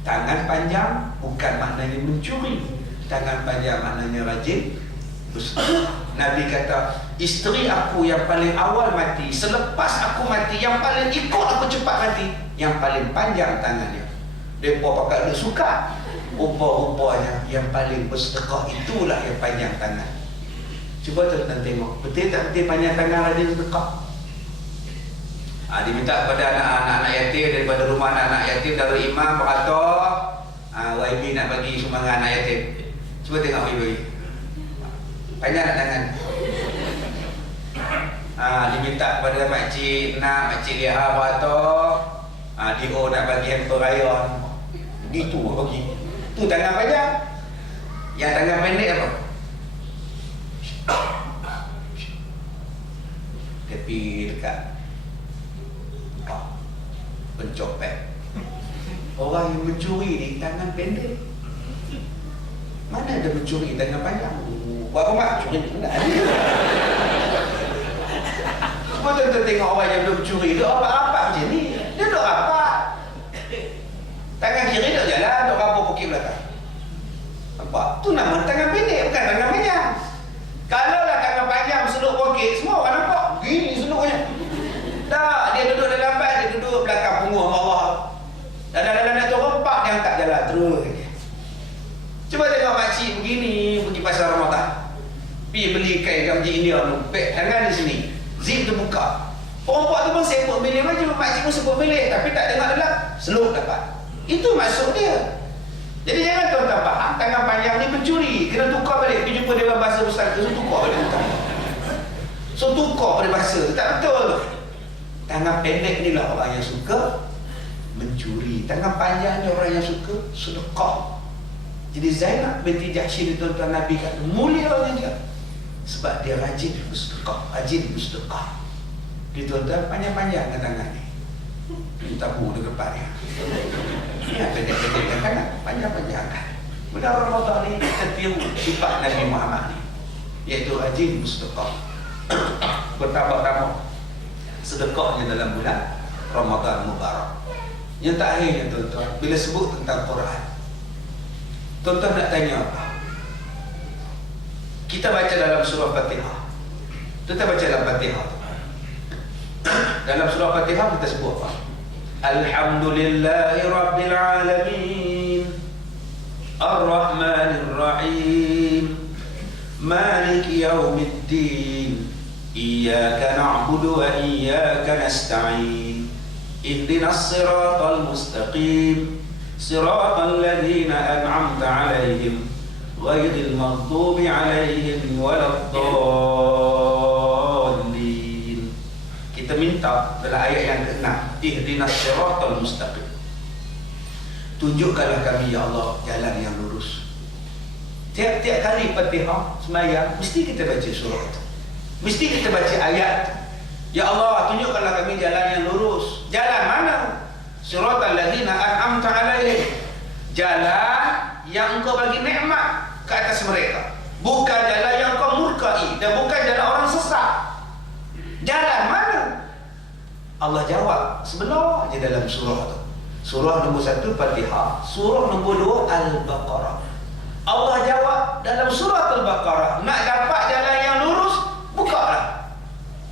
Tangan panjang bukan maknanya mencuri. Tangan panjang maknanya rajin bersedekah. Nabi kata, isteri aku yang paling awal mati, selepas aku mati, yang paling ikut aku cepat mati, yang paling panjang tangannya. Mereka pakai dia suka. Rupa-rupanya yang paling bersedekah itulah yang panjang tangan. Cuba tuan-tuan tengok, betul tak betul panjang tangan rajin sedekah? Diminta kepada anak-anak yatim daripada rumah anak-anak yatim, Darul Imam beratur YB nak bagi sumbangan anak yatim. Cuba tengok YB. Panjang tangan. Diminta kepada makcik lihat apa tu. Dia nak bagi hamper rayon. Begitu bagi. Tu tangan panjang. Yang tangan pendek apa? Tepi dekat pencopet. Orang yang mencuri ni tangan pendek. Mana ada mencuri tangan panjang? Buat apa mak? Curi tak ada. Kau tentu tengok orang yang mencuri dia apa-apa macam ni. Dia duk apa? Tangan kiri duk jalan, duk rabuk pokok belakang. Nampak? Tu nama tangan pendek, bukan tangan panjang. Kalau lah tangan panjang seluk pokok, semua orang nampak. Gini seluknya. Tak, dia duduk dalam bas, dia duduk belakang punggung Allah. Dan nak terompak, dia angkat jalan terus. Cuba tengok makcik begini, pergi pasar Ramadan. Pergi beli kain kat Masjid India tu, beg tangan di sini. Zip tu buka. Perempuan tu pun sibuk milih baju, makcik pun sibuk milih, tapi tak dengar dalam, seluk dapat. Itu maksud dia. Jadi jangan tuan-tuan faham, tangan panjang ni mencuri. Kena tukar balik, pergi jumpa dia bahasa besar, kena tukar balik hutang. So tukar pada bahasa tu, tak betul tu. Tangan pendek ni lah orang yang suka mencuri. Tangan panjang ni orang yang suka sedekah. Jadi Zainab binti Jahsy ni tuan-tuan Nabi kata mulianya dia sebab dia rajin bersedekah. Dia tuan-tuan panjang-panjang dengan tangan ni. Minta bu dekat depan dia. Ni pendek-pendek tangan, panjang-panjang kan. Bulan Ramadan ni kita tiru sifat Nabi Muhammad ni, iaitu rajin bersedekah. Bertambah-tambah sedekahnya dalam bulan Ramadan Mubarak. Yang terakhirnya tuan-tuan, bila sebut tentang Quran, tuan-tuan nak tanya apa? Kita baca dalam surah Fatihah. Kita baca dalam Fatihah. Dalam surah Fatihah kita sebut apa? Alhamdulillahi Rabbil Alamin, Ar-Rahmanir Rahim, Maliki Yawmiddin, Iyyaka na'budu wa iyyaka nasta'in, Ihdinas siratal mustaqim, Siratal ladzina an'amta 'alaihim, ghairil maghdubi 'alaihim waladdallin. Kita minta dalam ayat yang ke-6, Ihdinas siratal mustaqim. Tunjukkanlah kami ya Allah jalan yang lurus. Tiap-tiap kali Fatihah sembahyang mesti kita baca surah itu. Mesti kita baca ayat. Ya Allah, tunjukkanlah kami jalan yang lurus. Jalan mana? Siratal ladzina an'amta 'alaihim. Jalan yang engkau bagi nikmat ke atas mereka. Bukan jalan yang kau murkai dan bukan jalan orang sesat. Jalan mana? Allah jawab sebelah je dalam surah tu. Surah nombor 1 Fatihah, surah nombor 2 Al-Baqarah. Allah jawab dalam surah Al-Baqarah, nak dapat jalan yang lurus, bukalah.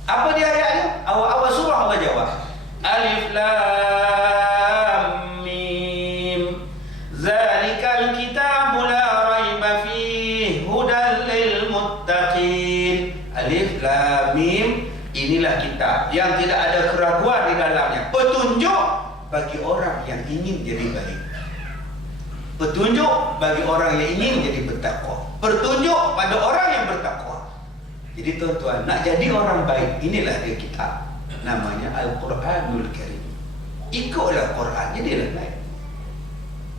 Apa dia ayatnya? Awal-awal surah Allah jawab. Alif Lam Mim, Zalikal kitabu la raiba fihi hudan lil muttaqin. Alif Lam Mim, inilah kitab yang tidak ada keraguan di dalamnya, petunjuk bagi orang yang ingin jadi baik, petunjuk bagi orang yang ingin jadi bertakwa, petunjuk pada orang yang bertakwa. Jadi tuan-tuan, nak jadi orang baik, inilah dia kitab, namanya Al-Quranul Karim. Ikutlah Quran, jadilah baik.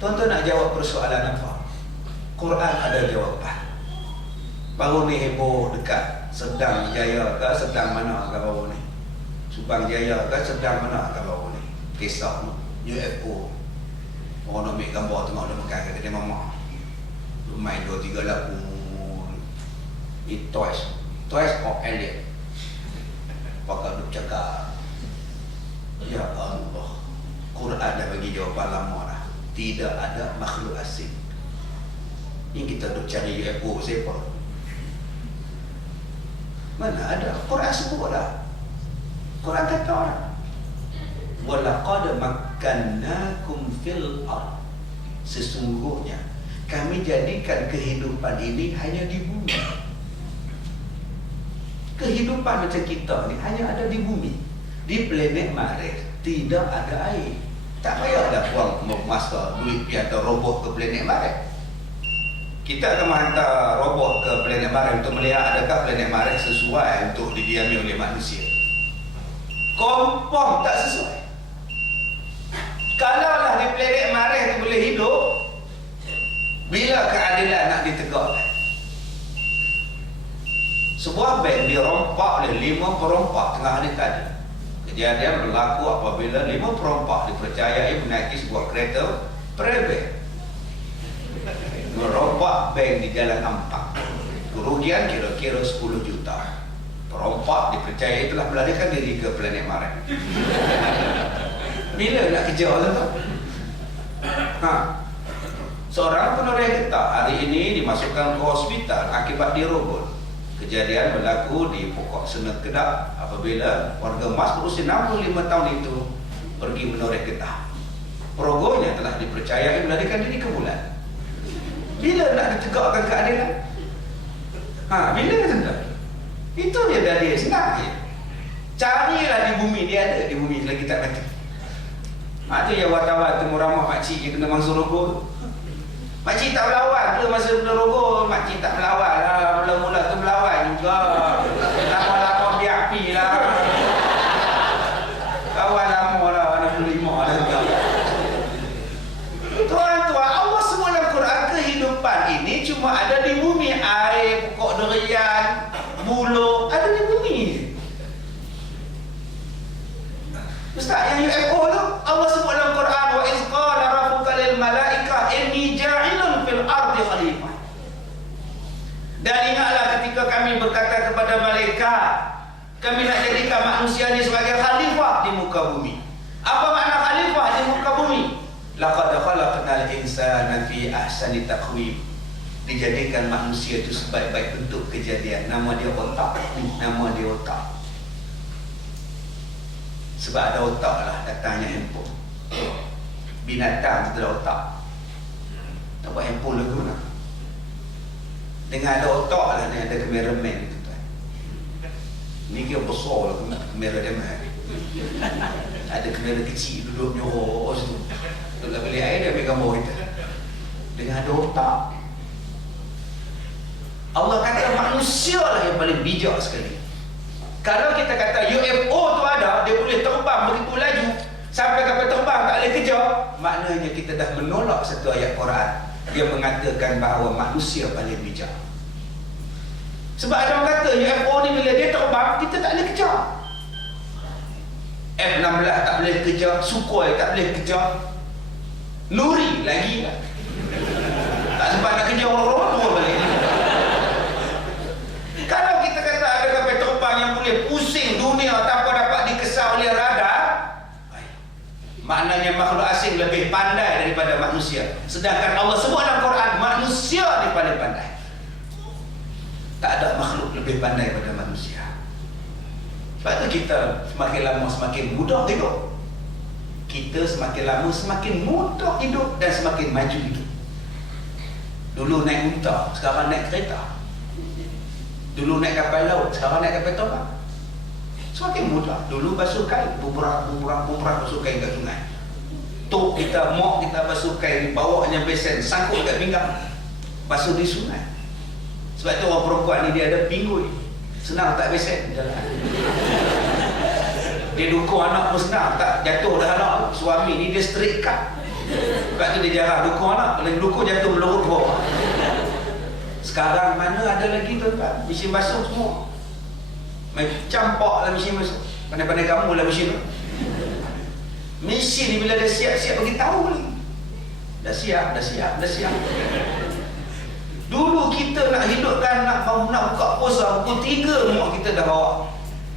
Tuan-tuan nak jawab persoalan apa? Quran ada jawapan. Baru ni heboh dekat Sedang Jaya ke Sedang mana ke baru ni, Subang Jaya ke Sedang mana ke baru ni, kisah UFO. Orang nak ambil gambar tengok dia makan kat kedai mamak, main 2-3 lagu. Ni Twice of Elliot pakai duk cakap. Ya Allah, Quran dah bagi jawapan lama dah. Tidak ada makhluk asing. Ini kita duk cari UFO siapa? Mana ada? Quran sebut dah. Quran kata orang, walaqad makkannakum fil ard, sesungguhnya kami jadikan kehidupan ini hanya di bumi. Kehidupan macam kita ni hanya ada di bumi. Di planet Mars tidak ada air. Tak payahlah buang masa duit pergi atau robot ke planet Mars. kita akan menghantar robot ke planet Mars untuk melihat adakah planet Mars sesuai untuk didiami oleh manusia. Confirm tak sesuai. Kalaulah di planet Mars itu boleh hidup, bila keadilan nak ditegakkan? Sebuah bank dirompak oleh 5 perompak tengah hari tadi. Kejadian berlaku apabila 5 perompak dipercayai menaiki sebuah kereta private merompak bank di Jalan Ampak. Kerugian kira-kira 10 juta. Perompak dipercayai telah melarikan diri ke planet Mars. Bila nak kejar tu? Seorang penoreh getah hari ini dimasukkan ke hospital akibat dirogol. Kejadian berlaku di Pokok Senek Kedah apabila warga Mas berusia 65 tahun itu pergi menoreh getah. Perogolnya telah dipercayai melarikan diri ke bulan. Bila nak ditegakkan keadilan? Bila tuan-tuan? Itu dia dalil senang je. Carilah di bumi, dia ada di bumi selagi tak mati. Itu yang wartawan temu ramah makcik yang kena masuk rogol. Makcik tak melawan ke masa kena rogol? Makcik tak melawan lah. Mula-mula tu melawan juga. Lama-lama biapi lah. Kawan lama lah, 65 lah. Tuan-tuan, Allah sebut dalam Quran, kehidupan ini cuma ada di bumi. Air, pokok durian, buluh, ada di bumi. Ustaz, yang UFO tu Allah sebut dalam Quran, wa iz qala rabbuka lil malaikah inni ja'ilun fil ardi khalifah. Dan ingatlah ketika kami berkata kepada malaikat, kami nak jadikan manusia ni sebagai khalifah di muka bumi. Apa makna khalifah di muka bumi? Laqad khalaqnal insana fi ahsani taqwim. Dijadikan manusia itu sebaik-baik bentuk kejadian. Nama dia otak. Nama dia otak. Sebab ada otak lah datangnya handphone. Binatang itu ada otak. Tak buat handphone lagu nak. Dengan ada otak lah ni ada kameraman tu tuan. Ni kira besar lah kamera dia mah. Ada kamera kecil duduk nyorok situ. Duduk beli air dia ambil gambar kita. Dengan ada otak. Allah kata manusia lah yang paling bijak sekali. Kalau kita kata UFO tu ada, dia boleh terbang begitu laju sampai kapal terbang tak boleh kejar, maknanya kita dah menolak satu ayat Quran yang mengatakan bahawa manusia paling bijak. Sebab ada orang kata UFO ni bila dia terbang kita tak boleh kejar. F-16 tak boleh kejar, Sukhoi tak boleh kejar, Nuri lagi lah. Tak sempat nak kejar orang-orang tu balik. Kalau kita kata ada kapal terbang yang boleh pusing dunia tanpa dapat dikesal oleh radar, maknanya makhluk asing lebih pandai daripada manusia. Sedangkan Allah sebut dalam Quran manusia ni paling pandai. Tak ada makhluk lebih pandai daripada manusia. Sebab tu kita semakin lama semakin mudah hidup. Kita semakin lama semakin mudah hidup dan semakin maju hidup. Dulu naik unta, sekarang naik kereta. Dulu naik kapal laut, sekarang naik kapal terbang. Semakin mudah. Dulu basuh kain, bubrah basuh kain kat sungai. Tok kita, mak kita basuh kain, bawanya besen, sangkut kat pinggang, basuh di sungai. Sebab tu orang perempuan ni dia ada pinggul. Senang tak besen jalan. Dia dukung anak pun senang, tak jatuh dah anak. Suami ni dia straight cut. Sebab tu dia jarang dukung anak. Kalau dukung jatuh melorot bawah. Sekarang mana ada lagi tuan-tuan? Mesin basuh semua. Campak lah mesin basuh. Pandai-pandai kamu lah mesin tu. Mesin ni bila dah siap-siap beritahu ni. Dah siap. Dulu kita nak hidupkan, nak buka puasa, pukul 3 mak kita dah bawa.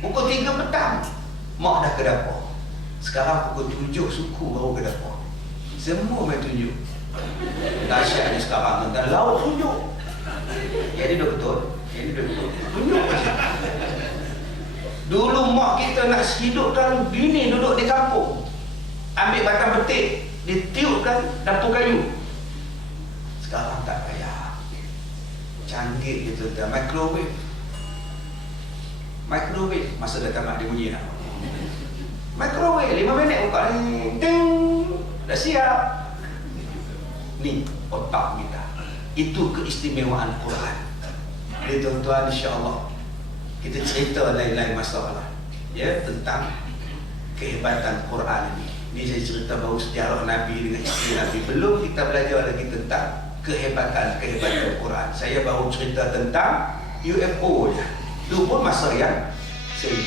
Pukul 3 petang mak dah ke dapur. Sekarang pukul 7 suku baru ke dapur. Semua main tunjuk. Dahsyatnya sekarang tuan-tuan, laut tunjuk. Jadi dah betul. Tunjuk macam. Dulu mak kita nak hidupkan bini duduk di kampung, ambil batang betik, ditiupkan dapur kayu. Sekarang tak payah. Canggih gitu dah. Microwave masa dah tamat dia bunyi dah. Microwave 5 minit buka ni, ting, dah siap. Ni otak kita. Itu keistimewaan Quran. Jadi tuan-tuan, insya-Allah kita cerita lain-lain masalah ya tentang kehebatan Quran ini. Ini saya cerita baru sejarah Nabi dengan isteri Nabi. Belum kita belajar lagi tentang kehebatan Quran. Saya baru cerita tentang UFO je. Itu pun masa yang saya